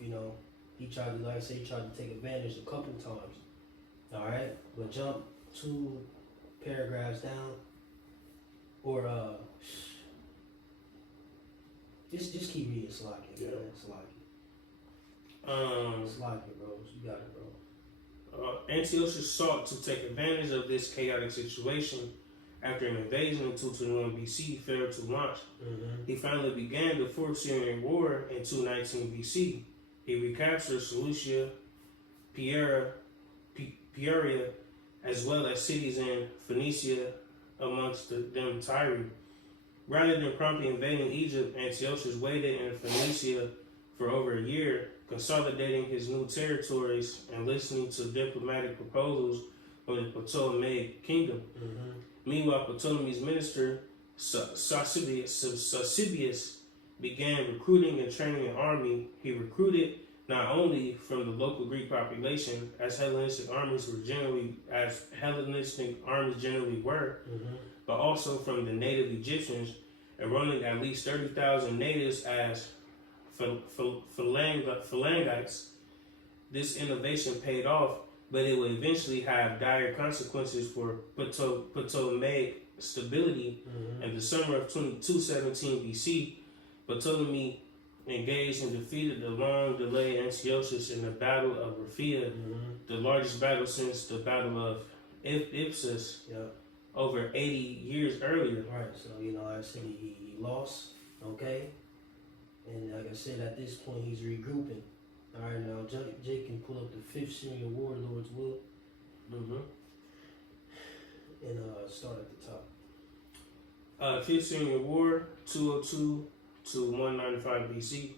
He tried to, like I say, tried to take advantage a couple times. All right, but jump 2 paragraphs down, or just keep reading Slovakia. Yeah. Slovakia, bro. You got it, bro. Antiochus sought to take advantage of this chaotic situation after an invasion in 221 BC failed to launch. Mm-hmm. He finally began the Fourth Syrian War in 219 BC. He recaptured Seleucia, Peoria, as well as cities in Phoenicia, amongst them Tyre. Rather than promptly invading Egypt, Antiochus waited in Phoenicia for over a year, consolidating his new territories and listening to diplomatic proposals from the Ptolemaic kingdom. Mm-hmm. Meanwhile, Ptolemy's minister, Sosibius, began recruiting and training an army. He recruited not only from the local Greek population, as Hellenistic armies generally were, Mm-hmm. but also from the native Egyptians, enrolling at least 30,000 natives as phalangites. This innovation paid off, but it would eventually have dire consequences for Ptolemaic stability. Mm-hmm. In the summer of 217 BC, Ptolemy engaged and defeated the long-delayed Antiochus in the Battle of Raphia, Mm-hmm. the largest battle since the Battle of Ipsus, Yep. over 80 years earlier. Right, so like I said, he lost, okay? And like I said, at this point, he's regrouping. All right, now Jake can pull up the 5th Syrian War, Lord's will, Mm-hmm. and start at the top. 5th Syrian War, 202 to 195 BC.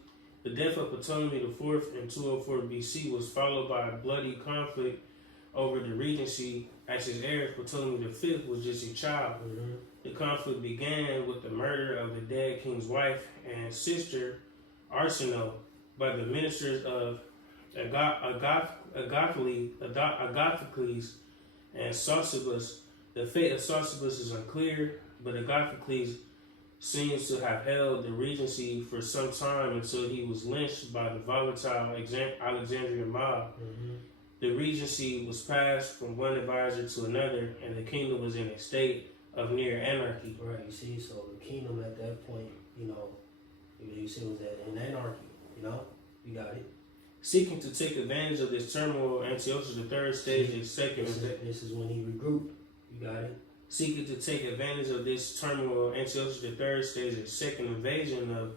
The death of Ptolemy IV in 204 BC was followed by a bloody conflict over the regency, as his heir, Ptolemy V, was just a child. Mm-hmm. The conflict began with the murder of the dead king's wife and sister, Arsinoe, by the ministers of Agathocles and Sosibus. The fate of Sosibus is unclear, but Agathocles seems to have held the regency for some time until he was lynched by the volatile Alexandrian mob. Mm-hmm. The regency was passed from one advisor to another, and the kingdom was in a state of near anarchy. Right, you see, so the kingdom at that point, you see, was in anarchy, you got it. Seeking to take advantage of this turmoil, Antiochus III staged a second. This is when he regrouped, you got it. Seeking to take advantage of this turmoil, Antiochus III staged a second invasion of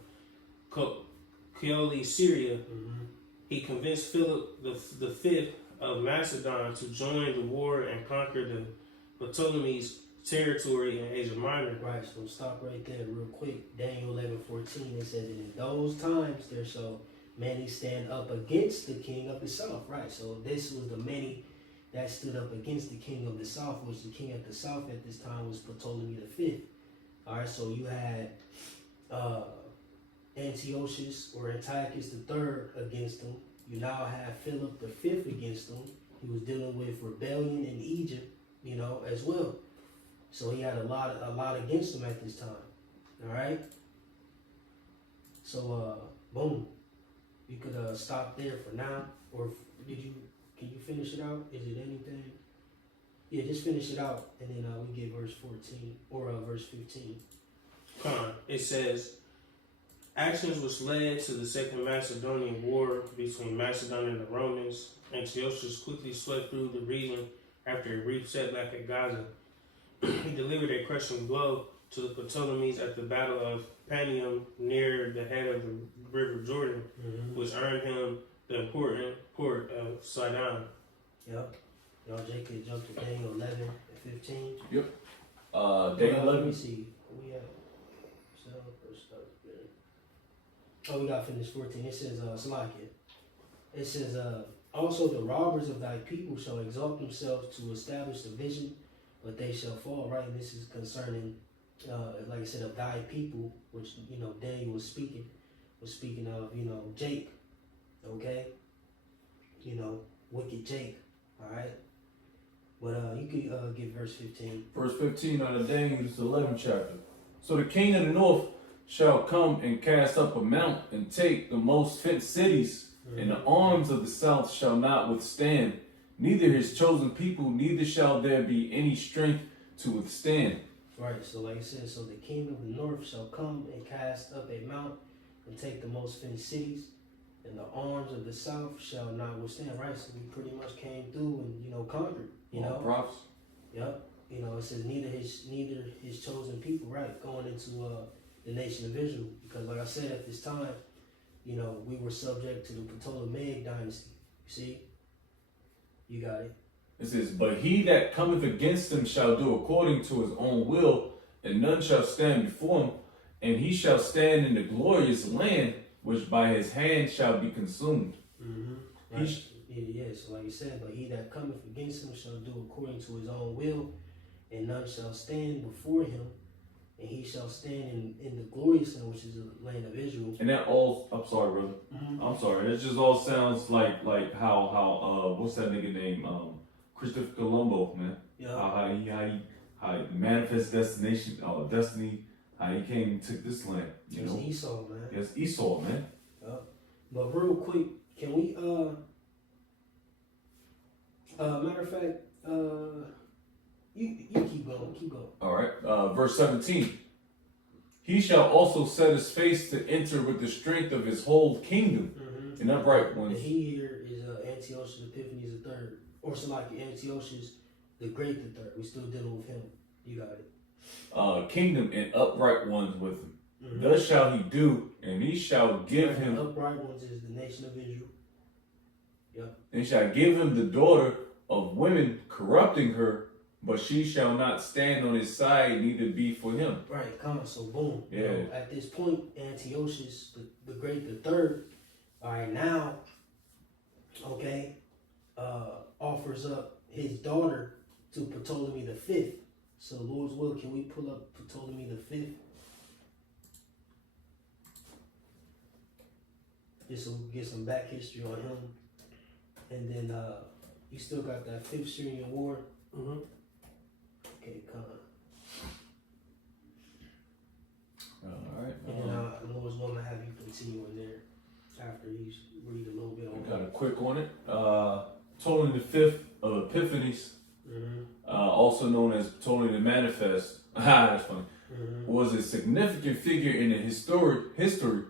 Coele, Syria. Mm-hmm. He convinced Philip V of Macedon to join the war and conquer the Ptolemy's territory in Asia Minor. Right, so stop right there real quick. Daniel 11:14, it says, in those times there shall many stand up against the king of the south. Right, so this was the many that stood up against the king of the south, which the king of the south at this time was Ptolemy V. All right, so you had Antiochus or Antiochus III against him. You now have Philip V against him. He was dealing with rebellion in Egypt, as well. So he had a lot against him at this time. All right. So boom, you could stop there for now, or can you finish it out? Is it anything? Yeah, just finish it out, and then we get verse 14 or verse 15. It says, actions which led to the Second Macedonian War between Macedon and the Romans. Antiochus quickly swept through the region after a brief setback at Gaza. He delivered a crushing blow to the Ptolemies at the Battle of Panium near the head of the River Jordan, Mm-hmm. which earned him the important port of Sidon. Yep. Y'all, Jake could jump to Daniel 11 and 15. Daniel Let me 11. see. We have. So first start there. Oh, we got finished 14. It says, Salakia. It says, also the robbers of thy people shall exalt themselves to establish the vision, but they shall fall. Right, and this is concerning, like I said, of thy people, which Daniel was speaking of, Jake. Okay, wicked Jake. All right, but you could get verse 15. Verse 15 out of Daniel's 11th chapter. So the king of the north shall come and cast up a mount and take the most fenced cities, and the arms of the south shall not withstand, neither his chosen people, neither shall there be any strength to withstand. Right, so like I said, so the king of the north shall come and cast up a mount and take the most fenced cities, and the arms of the south shall not withstand. Right, so we pretty much came through and conquered. Prophets. Yep. You know, it says neither his chosen people, right, going into the nation of Israel, because like I said, at this time, you know, we were subject to the Ptolemaic dynasty. You see, you got it. It says, but he that cometh against him shall do according to his own will, and none shall stand before him, and he shall stand in the glorious land, which by his hand shall be consumed. Mm-hmm. Right. So like you said, but he that cometh against him shall do according to his own will, and none shall stand before him, and he shall stand in the glorious land, which is the land of Israel. And that all, I'm sorry, brother. Mm-hmm. I'm sorry. It just all sounds like how what's that nigga name? Christopher Colombo, man. Yeah. How he manifest destiny, how he came and took this land. You It's know. Esau, man. Yes, Esau, man. But real quick, can we matter of fact, you keep going. All right. Verse 17. He shall also set his face to enter with the strength of his whole kingdom, Mm-hmm. and upright And ones. he here is Antiochus Epiphanes the third, or something like Antiochus the Great the third. We still dealing with him. You got it. Kingdom and upright ones with him. Mm-hmm. Thus shall he do, and he shall give him. The upright ones is the nation of Israel. And shall give him the daughter of women, corrupting her, but she shall not stand on his side, neither be for him. Right, come on, so boom. Yeah. You know, at this point, Antiochus the Great the third, all right, now, okay, offers up his daughter to Ptolemy the fifth. So Lord's will, can we pull up Ptolemy the fifth? Just so we can get some back history on him. And then you still got that fifth Syrian war. Mm-hmm. Okay, come on. All right. And then Lord's will, I have you continue in there after you read a little bit on I got a quick on it. Ptolemy the fifth of Epiphanes, also known as Ptolemy the Manifest. That's funny. Was a significant figure in the history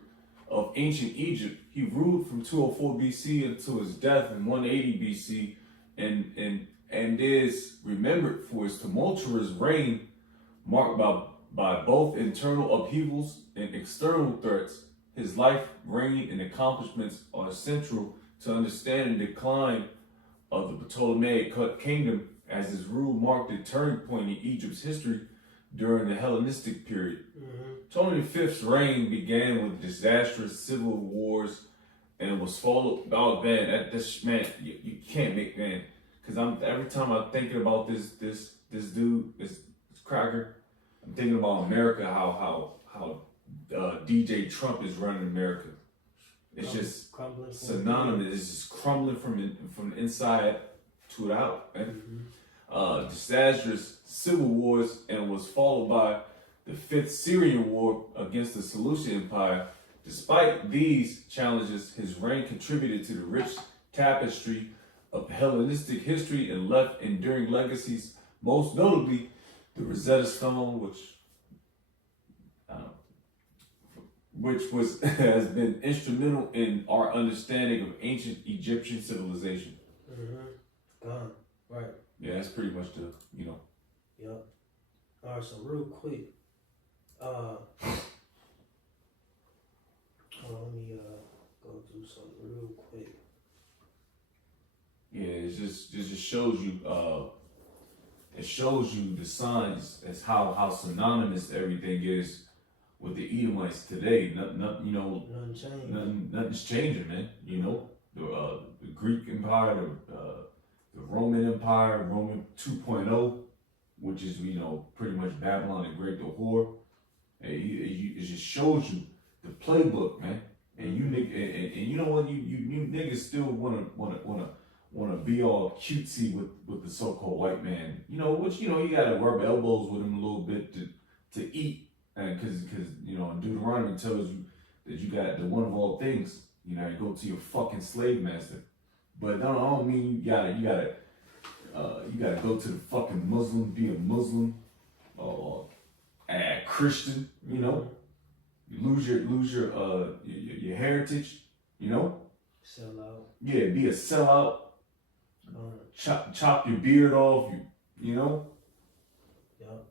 of ancient Egypt. He ruled from 204 BC until his death in 180 BC, and is remembered for his tumultuous reign, marked by both internal upheavals and external threats. His life, reign, and accomplishments are central to understanding the decline of the Ptolemaic kingdom, as his rule marked a turning point in Egypt's history during the Hellenistic period. Ptolemy V's reign began with disastrous civil wars and was followed. Oh man, you can't make, man. Because every time I'm thinking about this dude, this Cracker, I'm thinking about America, how DJ Trump is running America. It's just synonymous. It's just crumbling from the inside to it out, man. Disastrous civil wars, and was followed by the Fifth Syrian War against the Seleucid Empire. Despite these challenges, his reign contributed to the rich tapestry of Hellenistic history and left enduring legacies, most notably the Rosetta Stone, which has been instrumental in our understanding of ancient Egyptian civilization. Gone. Right. Yeah, that's pretty much the, Yep. All right, so real quick, let me go through something real quick. Yeah, it just shows you the signs as how synonymous everything is with the Edomites today. Nothing changed. Nothing's changing, man. The Greek Empire, the Roman Empire, Roman 2.0, which is pretty much Babylon the Great, the whore. It just shows you the playbook, man. And you know what, you niggas still wanna be all cutesy with the so-called white man. You gotta rub elbows with him a little bit to eat, and because Deuteronomy tells you that you got the one of all things. You go to your fucking slave master. But I don't mean you gotta go to the fucking Muslim, be a Muslim or a Christian. You lose your heritage. Sell out. Yeah, be a sellout. Chop your beard off. Yup.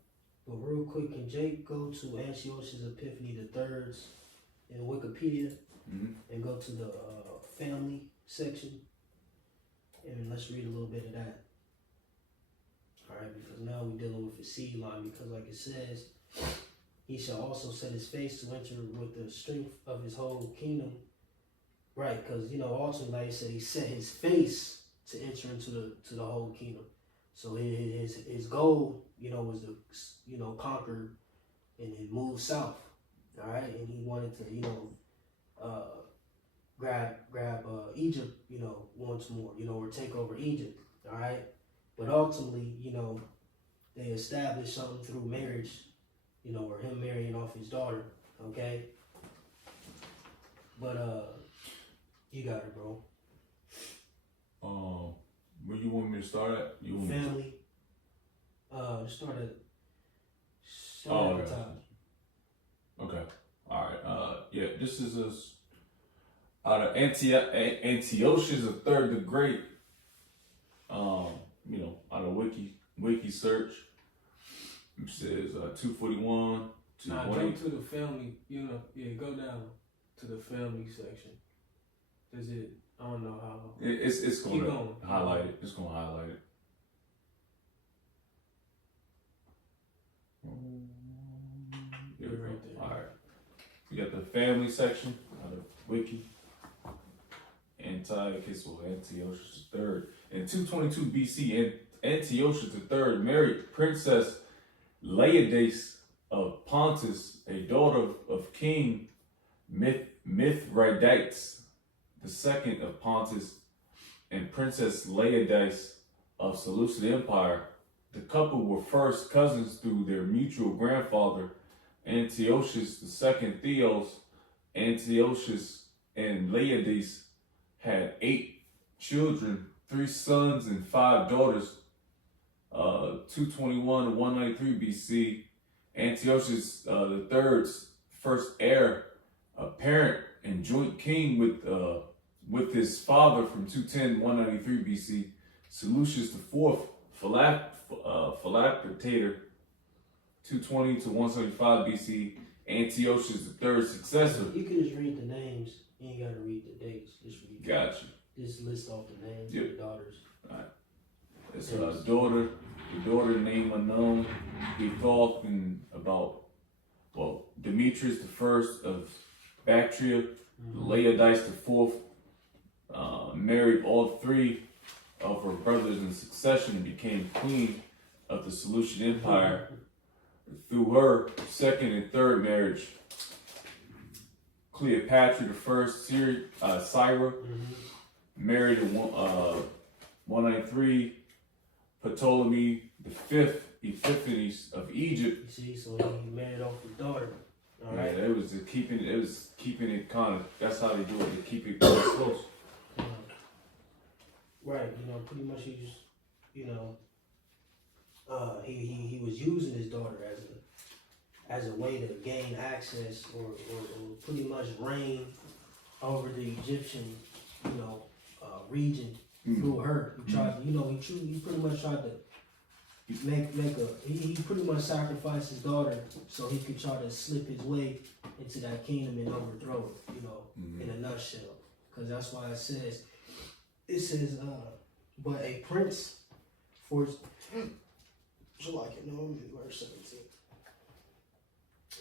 But real quick, can Jake go to Antiochus Epiphanes III's in Wikipedia Mhm. and go to the family section? And let's read a little bit of that. Alright, because now we're dealing with a seed line, because like it says, he shall also set his face to enter with the strength of his whole kingdom. Right, because ultimately, like I said, he set his face to enter into the whole kingdom. So his goal, was to conquer and move south. All right, and he wanted to grab Egypt, once more, or take over Egypt. All right, but ultimately, they established something through marriage, or him marrying off his daughter. Okay, but you got it, bro. Where you want me to start at? You want me to- Family. Start at Oh, the okay. top. Okay. All right. Yeah, this is out of Antiochus III the Great. Out of Wiki search. It says 241 to Nah, 1. jump to the family, go down to the family section. Does it, I don't know how. It's Keep going to going. highlight it. It's going to highlight it. There we go. Right there. All right. We got the family section out of Wiki. Antiochus III. In 222 BC, Antiochus III married Princess Laodice of Pontus, a daughter of King Mithridates II of Pontus, and Princess Laodice of Seleucid Empire. The couple were first cousins through their mutual grandfather, Antiochus II Theos. Antiochus and Laodice had 8 children, 3 sons and 5 daughters. 221 to 193 BC, Antiochus III's first heir, apparent and joint king with his father from 210 to 193 BC, Seleucus IV, Philopator, 220 to 175 BC, Antiochus III's successor. You can just read the names. You ain't gotta read the dates. Just read. Gotcha. Just list off the names Yep. of the daughters. It's daughter, the daughter named unknown, betrothed in Demetrius I of Bactria, Laodice IV, married all 3 of her brothers in succession and became queen of the Seleucid Empire. Through her second and third marriage, Cleopatra I, Syra, married in 193, Ptolemy V, Epiphanes of Egypt. You see, so he married off his daughter. All right. Yeah, it was keeping it kind of. That's how they do it. They keep it kind of close. Right. Pretty much he just, he was using his daughter as a way to gain access or pretty much reign over the Egyptian, region through her. He tried to, he pretty much tried to he pretty much sacrificed his daughter so he could try to slip his way into that kingdom and overthrow it, in a nutshell. Because that's why it says, but a prince for, so like it, no, verse 17.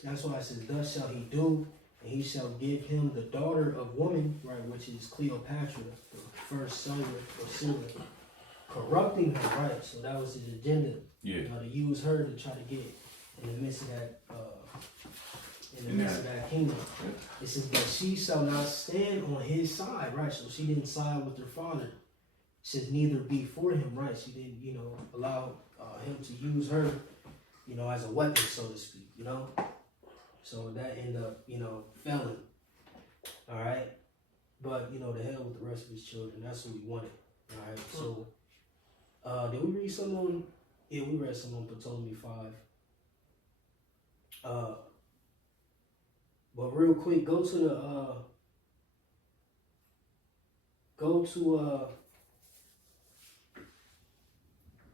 That's why it says, thus shall he do, and he shall give him the daughter of woman, right, which is Cleopatra, the first son of Syria, corrupting her, right? So that was his agenda. Yeah. To use her to try to get in the midst of that, kingdom. Yeah. It says, but she shall not stand on his side, right? So she didn't side with her father. It says neither be for him, right? She didn't, allow him to use her, as a weapon, so to speak, So that ended up, failing. All right. But, the hell with the rest of his children. That's what we wanted. All right. So, did we read some on? Yeah, we read some on Ptolemy 5. But real quick, go to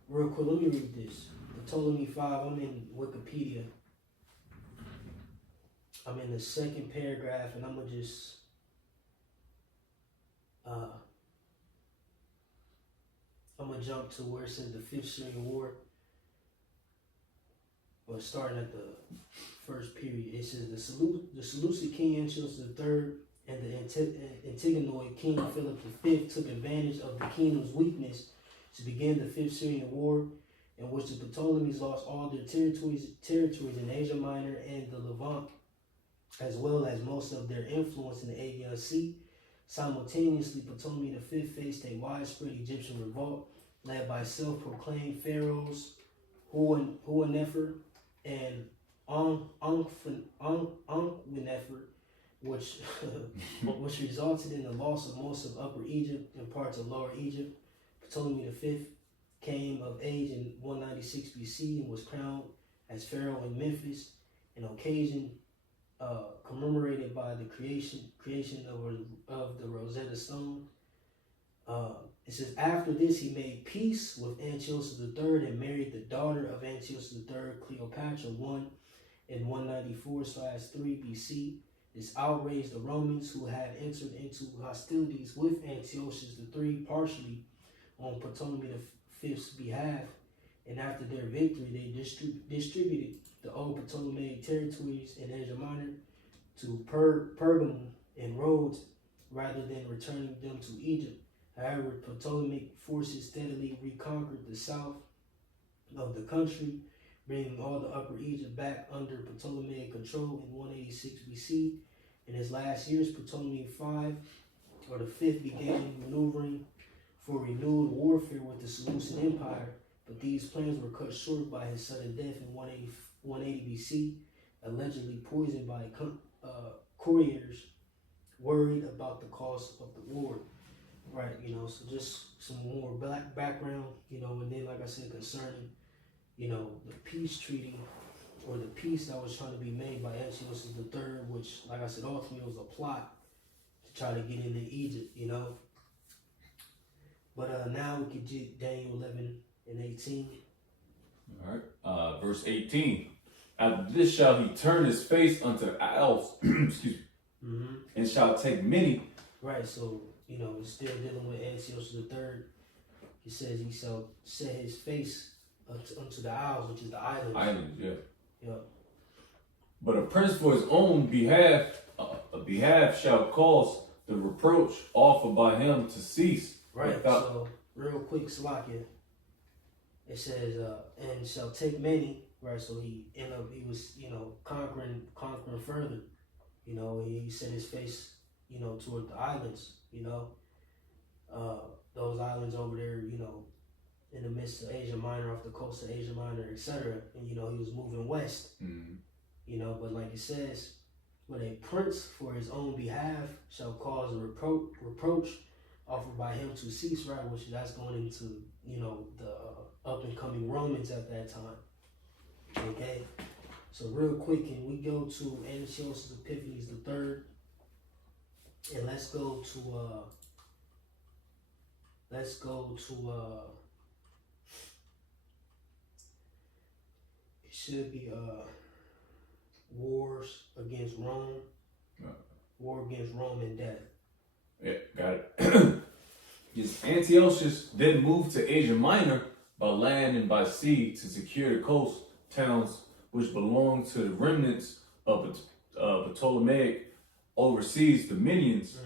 real quick, let me read this. The Ptolemy 5, I'm in Wikipedia. I'm in the second paragraph, and I'm gonna just I'm gonna jump to where it says the Fifth Syrian War. Well, starting at the first period, it says the Seleucid king Antiochus III and the Antigonoid king Philip V took advantage of the kingdom's weakness to begin the Fifth Syrian War, in which the Ptolemies lost all their territories in Asia Minor and the Levant, as well as most of their influence in the Aegean Sea. Simultaneously, Ptolemy V faced a widespread Egyptian revolt led by self-proclaimed pharaohs Huanefer and Ankhenefer, which resulted in the loss of most of Upper Egypt and parts of Lower Egypt. Ptolemy V came of age in 196 BC and was crowned as pharaoh in Memphis, an occasion commemorated by the creation of the Rosetta Stone. It says, after this, he made peace with Antiochus III and married the daughter of Antiochus III, Cleopatra I, in 194/3 BC. This outraged the Romans, who had entered into hostilities with Antiochus III, partially on Ptolemy V's behalf. And after their victory, they distributed the old Ptolemaic territories in Asia Minor to Pergamum and Rhodes, rather than returning them to Egypt. However, Ptolemaic forces steadily reconquered the south of the country, bringing all the Upper Egypt back under Ptolemaic control in 186 BC. In his last years, Ptolemy V, or the fifth, began maneuvering for renewed warfare with the Seleucid Empire, but these plans were cut short by his sudden death in 180 BC, allegedly poisoned by couriers worried about the cost of the war. Right, so just some more black background, and then, like I said, concerning, the peace treaty, or the peace that was trying to be made by Antiochus III, which, like I said, ultimately was a plot to try to get into Egypt, But now we could get Daniel 11 and 18. All right. Verse 18. After this shall he turn his face unto the isles, excuse me, and shall take many. Right, so, we're still dealing with Antiochus III. He says he shall set his face unto the isles, which is the islands. Islands, yeah. Yep. But a prince for his own behalf shall cause the reproach offered by him to cease. Right, so real quick, Salakia. It says, and shall take many, right? So he was, conquering further. He set his face, toward the islands, those islands over there, in the midst of Asia Minor, off the coast of Asia Minor, etc. And, he was moving west, but like it says, but a prince for his own behalf shall cause a reproach offered by him to cease, right? Which that's going into, the up and coming Romans at that time. Okay, so real quick, can we go to Antiochus Epiphanes III, and let's go to it should be wars against Rome, war against Rome and death. Yeah, got it. Yes, Antiochus then moved to Asia Minor by land and by sea to secure the coast towns which belonged to the remnants of Ptolemaic overseas dominions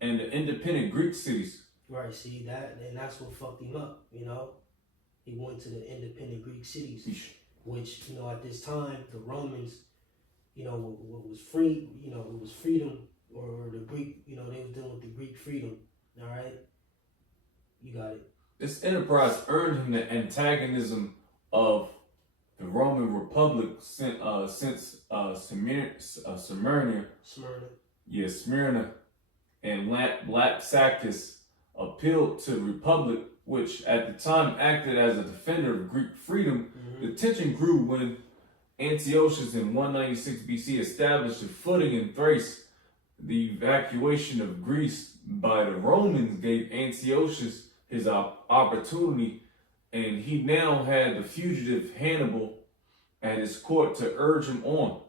and the independent Greek cities. Right, see that, and that's what fucked him up, He went to the independent Greek cities, which, at this time, the Romans, what was free, it was freedom, or the Greek, they was dealing with the Greek freedom, all right? You got it. This enterprise earned him the antagonism of the Roman Republic since Smyrna. Yeah, Smyrna and Lampsacus appealed to the Republic, which at the time acted as a defender of Greek freedom. The tension grew when Antiochus in 196 BC established a footing in Thrace. The evacuation of Greece by the Romans gave Antiochus his opportunity and he now had the fugitive Hannibal at his court to urge him on.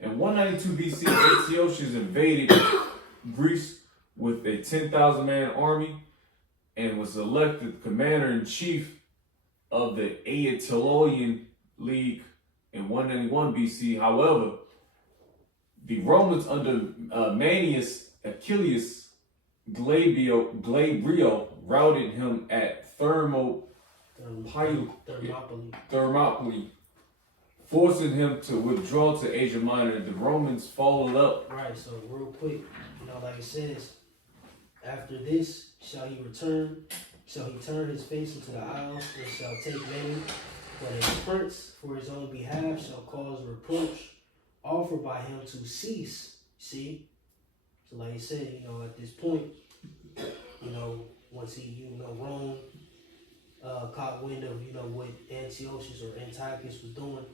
In 192 BC, Antiochus invaded Greece with a 10,000 man army and was elected commander-in-chief of the Aetolian League in 191 BC. However, the Romans under Manius Achilles Glabrio routed him at Thermopylae, forcing him to withdraw to Asia Minor. The Romans followed up. Right, so real quick, like it says, after this shall he turn his face into the isles, and shall take many, but a prince for his own behalf shall cause reproach offered by him to cease. See? So like he said, at this point, once he, Rome caught wind of, what Antiochus or Antiochus was doing,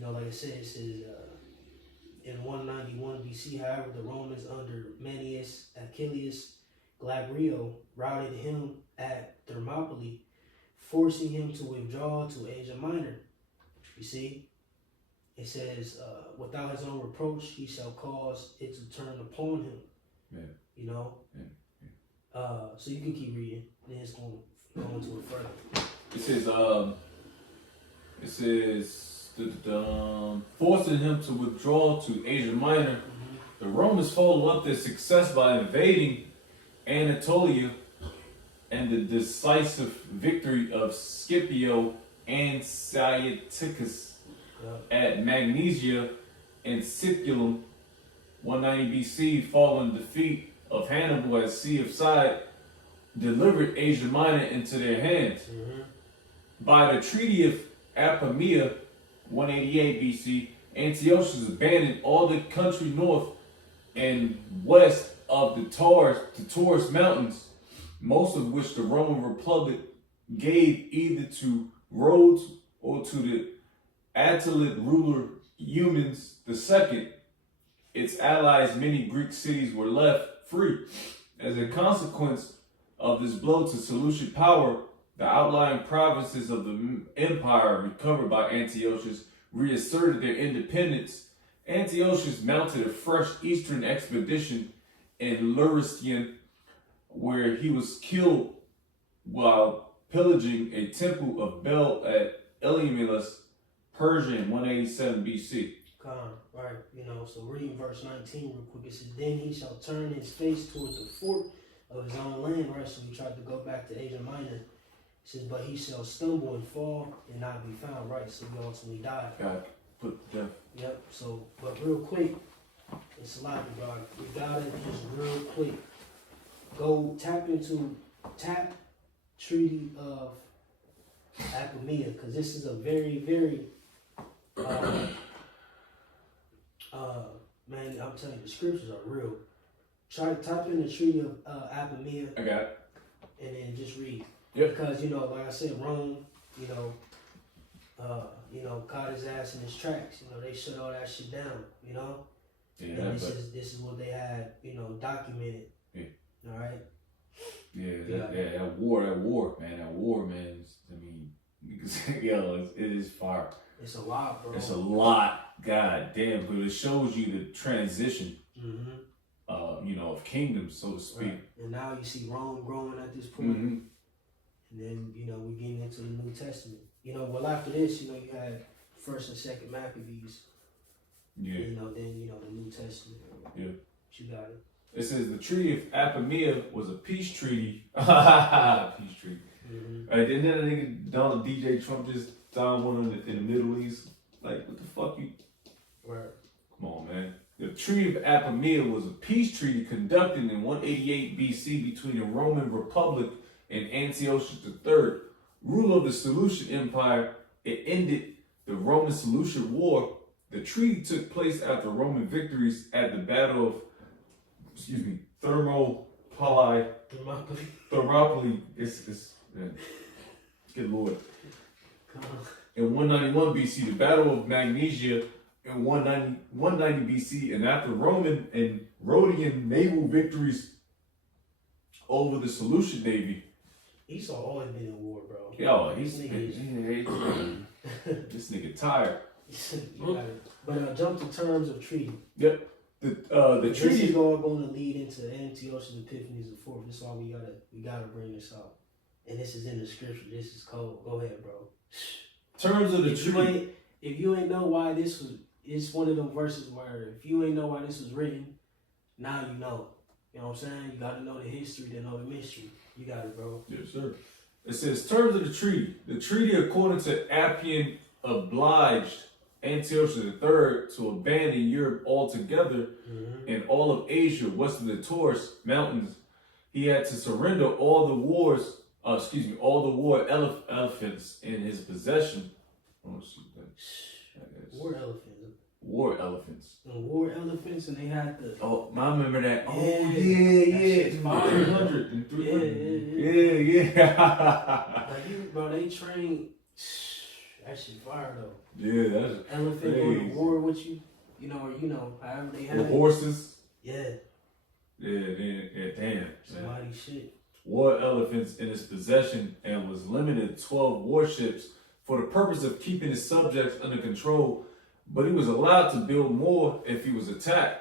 like I said, it says, in 191 BC, however, the Romans under Manius Achilles Glabrio routed him at Thermopylae, forcing him to withdraw to Asia Minor. You see? It says, without his own reproach, he shall cause it to turn upon him. Yeah. So you can keep reading. Then it's going to go into it further. It says, forcing him to withdraw to Asia Minor. The Romans followed up their success by invading Anatolia and the decisive victory of Scipio Antiochus at Magnesia and Sicilium, 190 BC, following defeat of Hannibal at Sea of Side, delivered Asia Minor into their hands. By the Treaty of Apamea, 188 BC, Antiochus abandoned all the country north and west of the Taurus Mountains, most of which the Roman Republic gave either to Rhodes or to the Attalid ruler Eumenes II. Its allies, many Greek cities, were left free. As a consequence of this blow to Seleucid power, the outlying provinces of the empire recovered by Antiochus reasserted their independence. Antiochus mounted a fresh eastern expedition in Luristion, where he was killed while pillaging a temple of Bel at Elymilus, Persia, in 187 BC. Right, so reading verse 19 real quick, it says, then he shall turn his face toward the fort of his own land, right? So he tried to go back to Asia Minor. It says, but he shall stumble and fall and not be found, right? So he ultimately died. God put to death. Yep, so, but real quick, it's a lot, bro. We gotta just real quick go tap Treaty of Apamea, because this is a very, very, man, I'm telling you, the scriptures are real. Type in the Treaty of Apamea. I got it. And then just read. Yep. Because, like I said, Rome, caught his ass in his tracks. They shut all that shit down, Yeah, and this is what they had, documented. Yeah. All right. That war, man. I mean, it is fire. It's a lot, bro. It's a lot. God damn, but it shows you the transition, of kingdoms, so to speak. Right. And now you see Rome growing at this point. And then, we're getting into the New Testament. Well, after this, you had First and Second Maccabees. Yeah. Then, the New Testament. Yeah. You got it. It says the Treaty of Apamea was a peace treaty. Peace treaty. Didn't that nigga Donald DJ Trump just signed one in the Middle East? Like, what the fuck you? Right. Come on, man. The Treaty of Apamea was a peace treaty conducted in 188 BC between the Roman Republic and Antiochus III, ruler of the Seleucid Empire. It ended the Roman-Seleucid War. The treaty took place after Roman victories at the Battle of, Thermopylae. Good Lord. In 191 BC, the Battle of Magnesia in 190 BC, and after Roman and Rhodian naval victories over the Seleucid navy, Esau always been in war, bro. Yo, This nigga this nigga tired. You got it. But jump to terms of treaty. The This treaty. is all going to lead into Antiochus Epiphanes the fourth. This is why we gotta bring this out. And this is in the scripture. This is cold. Go ahead, bro. Terms of the If you treaty. ain't know why this was, it's one of them verses where if you ain't know why this was written, now you know. You know what I'm saying? You gotta know the history to know the mystery. You got it, bro. Yes, sir. It says terms of the treaty. The treaty, according to Appian, obliged Antiochus III to abandon Europe altogether and all of Asia west of the Taurus Mountains. He had to surrender all the war elephants in his possession. Oh, shoot, that. War elephants. War elephants. War elephants, and they had the. Oh, I remember that. Oh, Yeah. yeah. shit's fire. 300 and 300. Yeah. Like bro, they train. That shit fire though. Yeah, that's Elephant crazy. going to war with you, however they have With it. horses. Yeah, Yeah, damn. somebody shit. War elephants in his possession and was limited to 12 warships for the purpose of keeping his subjects under control, but he was allowed to build more if he was attacked.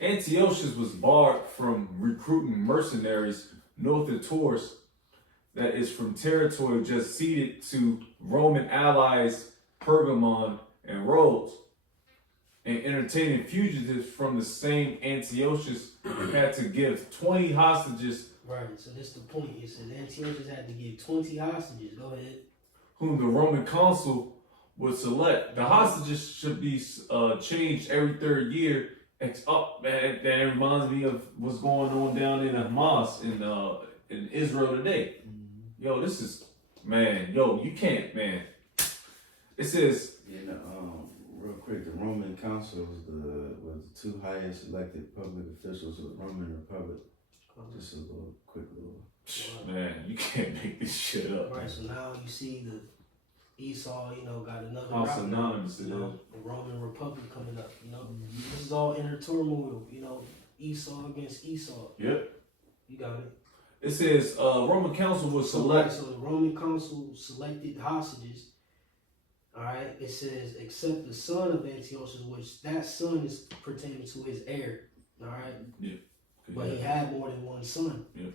Antiochus was barred from recruiting mercenaries north of Taurus, that is from territory just ceded to Roman allies Pergamon and Rhodes, and entertaining fugitives from the same Antiochus had to give 20 hostages, Right, so this the point. It says Antiochus had to give 20 hostages. Go ahead. whom the Roman consul would select. The hostages should be changed every third year. Man, that reminds me of what's going on down in Hamas in Israel today. Yo, this is, man, you can't, man. It says, Real quick, the Roman consul was the two highest elected public officials of the Roman Republic. Just a quick little. man, you can't make this shit up. Right, so now you see the Esau, got another How route now, synonymous it is. the Roman Republic coming up, This is all inner turmoil, Esau against Esau. Yep. You got it. It says, Roman council will select. So the Roman consul selected hostages. All right. It says, except the son of Antiochus, which that son is pertaining to his heir. All right. But he had more than one son. Yeah.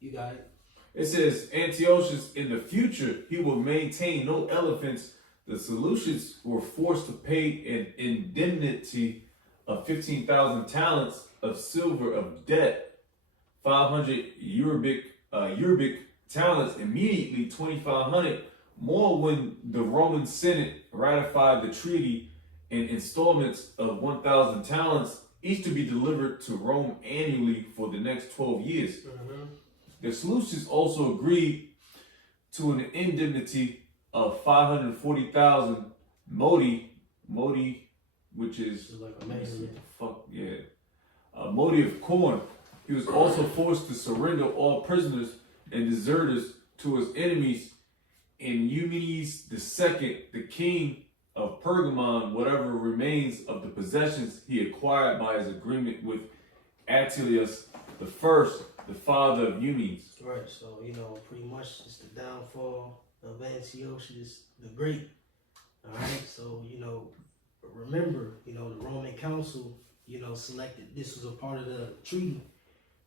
You got it. It says Antiochus in the future he will maintain no elephants. The Seleucids were forced to pay an indemnity of 15,000 talents of silver of debt, 500 Urabic talents immediately, 2,500 more when the Roman Senate ratified the treaty in installments of 1,000 talents, each to be delivered to Rome annually for the next 12 years. The Seleucids also agreed to an indemnity of 540,000 modi, which is Like a man. modi of corn. He was also forced to surrender all prisoners and deserters to his enemies. And Eumenes II, the king of Pergamon, whatever remains of the possessions he acquired by his agreement with Attius I, the father of Eumenes. Right. So, pretty much it's the downfall of Antiochus the Great. All right. So, remember, the Roman council, selected, this was a part of the treaty.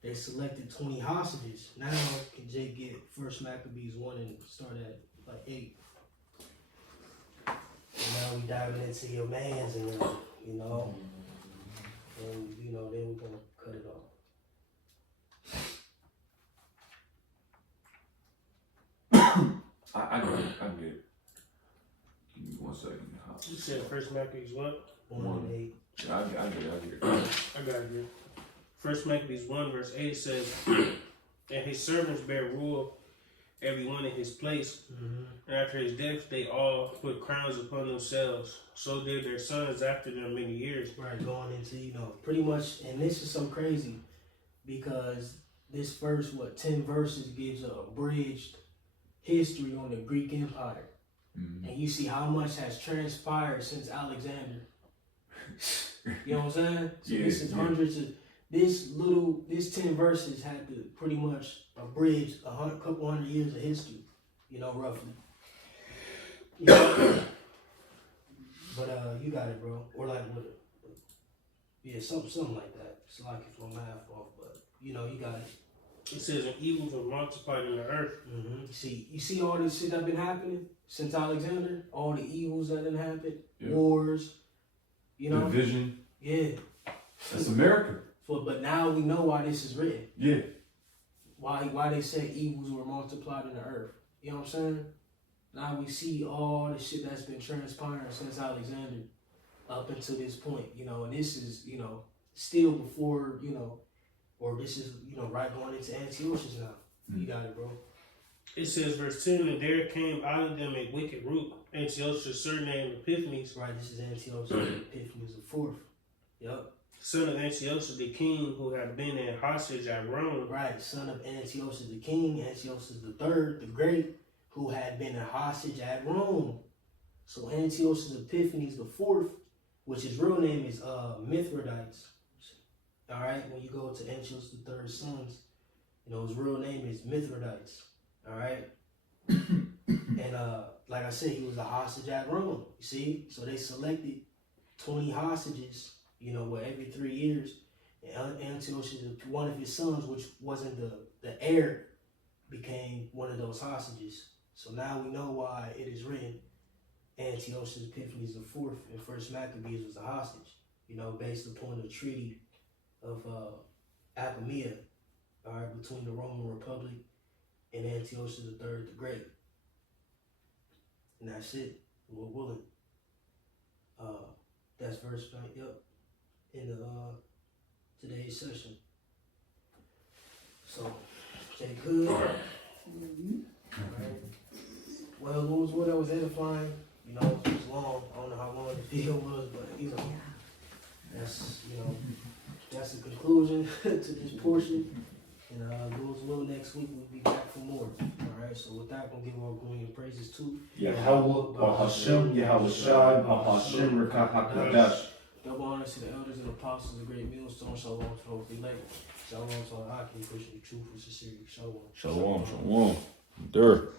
They selected 20 hostages. Now, can Jake get First Maccabees 1 and start at 8? And now we diving into your mans and, and, then we're going to cut it off. I get it. Give me 1 second. You said First Maccabees what? 1 and 8. I get it. I got it here. First Maccabees 1 verse 8 says, and his servants bear rule, every one in his place. And after his death, they all put crowns upon themselves. So did their sons after them many years. Right, going into, pretty much, and this is so crazy because this first, 10 verses gives a abridged history on the Greek Empire. And you see how much has transpired since Alexander. You know what I'm saying? So this is hundreds of, this 10 verses had to pretty much abridge couple hundred years of history, you know, roughly. You know? But you got it, bro. Or like what? Yeah, something like that. It's like if my math off, but you know, you got it. It says when evils were multiplied in the earth. Mm-hmm. You see all this shit that been happening since Alexander, all the evils that done happened, Yeah. wars, you know. Division. Yeah. That's America. But now we know why this is written. Yeah. Why they say evils were multiplied in the earth. You know what I'm saying? Now we see all the shit that's been transpiring since Alexander up until this point, you know, and this is, you know, still before, you know, or this is, you know, right going into Antiochus now. You got it, bro. It says, verse 10, and there came out of them a wicked root, Antiochus, surnamed Epiphanes, Right, this is Antiochus Epiphanes the fourth. Yep. son of Antiochus the king, who had been in hostage at Rome. Right, son of Antiochus the king, Antiochus the third, the great, who had been a hostage at Rome. So Antiochus Epiphanes the fourth, which his real name is Mithridates. All right, when you go to Antiochus the third's sons, you know his real name is Mithridates. All right, and like I said, he was a hostage at Rome. You see, so they selected 20 hostages. You know, what every 3 years, and Antiochus, one of his sons, which wasn't the heir, became one of those hostages. So now we know why it is written Antiochus Epiphanes the fourth and First Maccabees was a hostage. You know, based upon the treaty of Apamea, all right, between the Roman Republic and Antiochus the third the Great. And that's it. Lord willing. That's verse 9. Yep. In the today's session. So, Jay Good. Alright. Well, what I was edifying, you know, it was long. I don't know how long the video was, but you know, that's the conclusion to this portion. And Lord's will, next week we'll be back for more. Alright, so with that, we'll give all glory and praises to Yahweh, Bahashem, Yahweh Shai, Bahashem, Rekah HaKadosh. double honors to the elders and apostles, the great millstone. Shalom to the holy elect. Shalom to all Akim, pushing the truth with sincerity. Shalom. Shalom, shalom. There.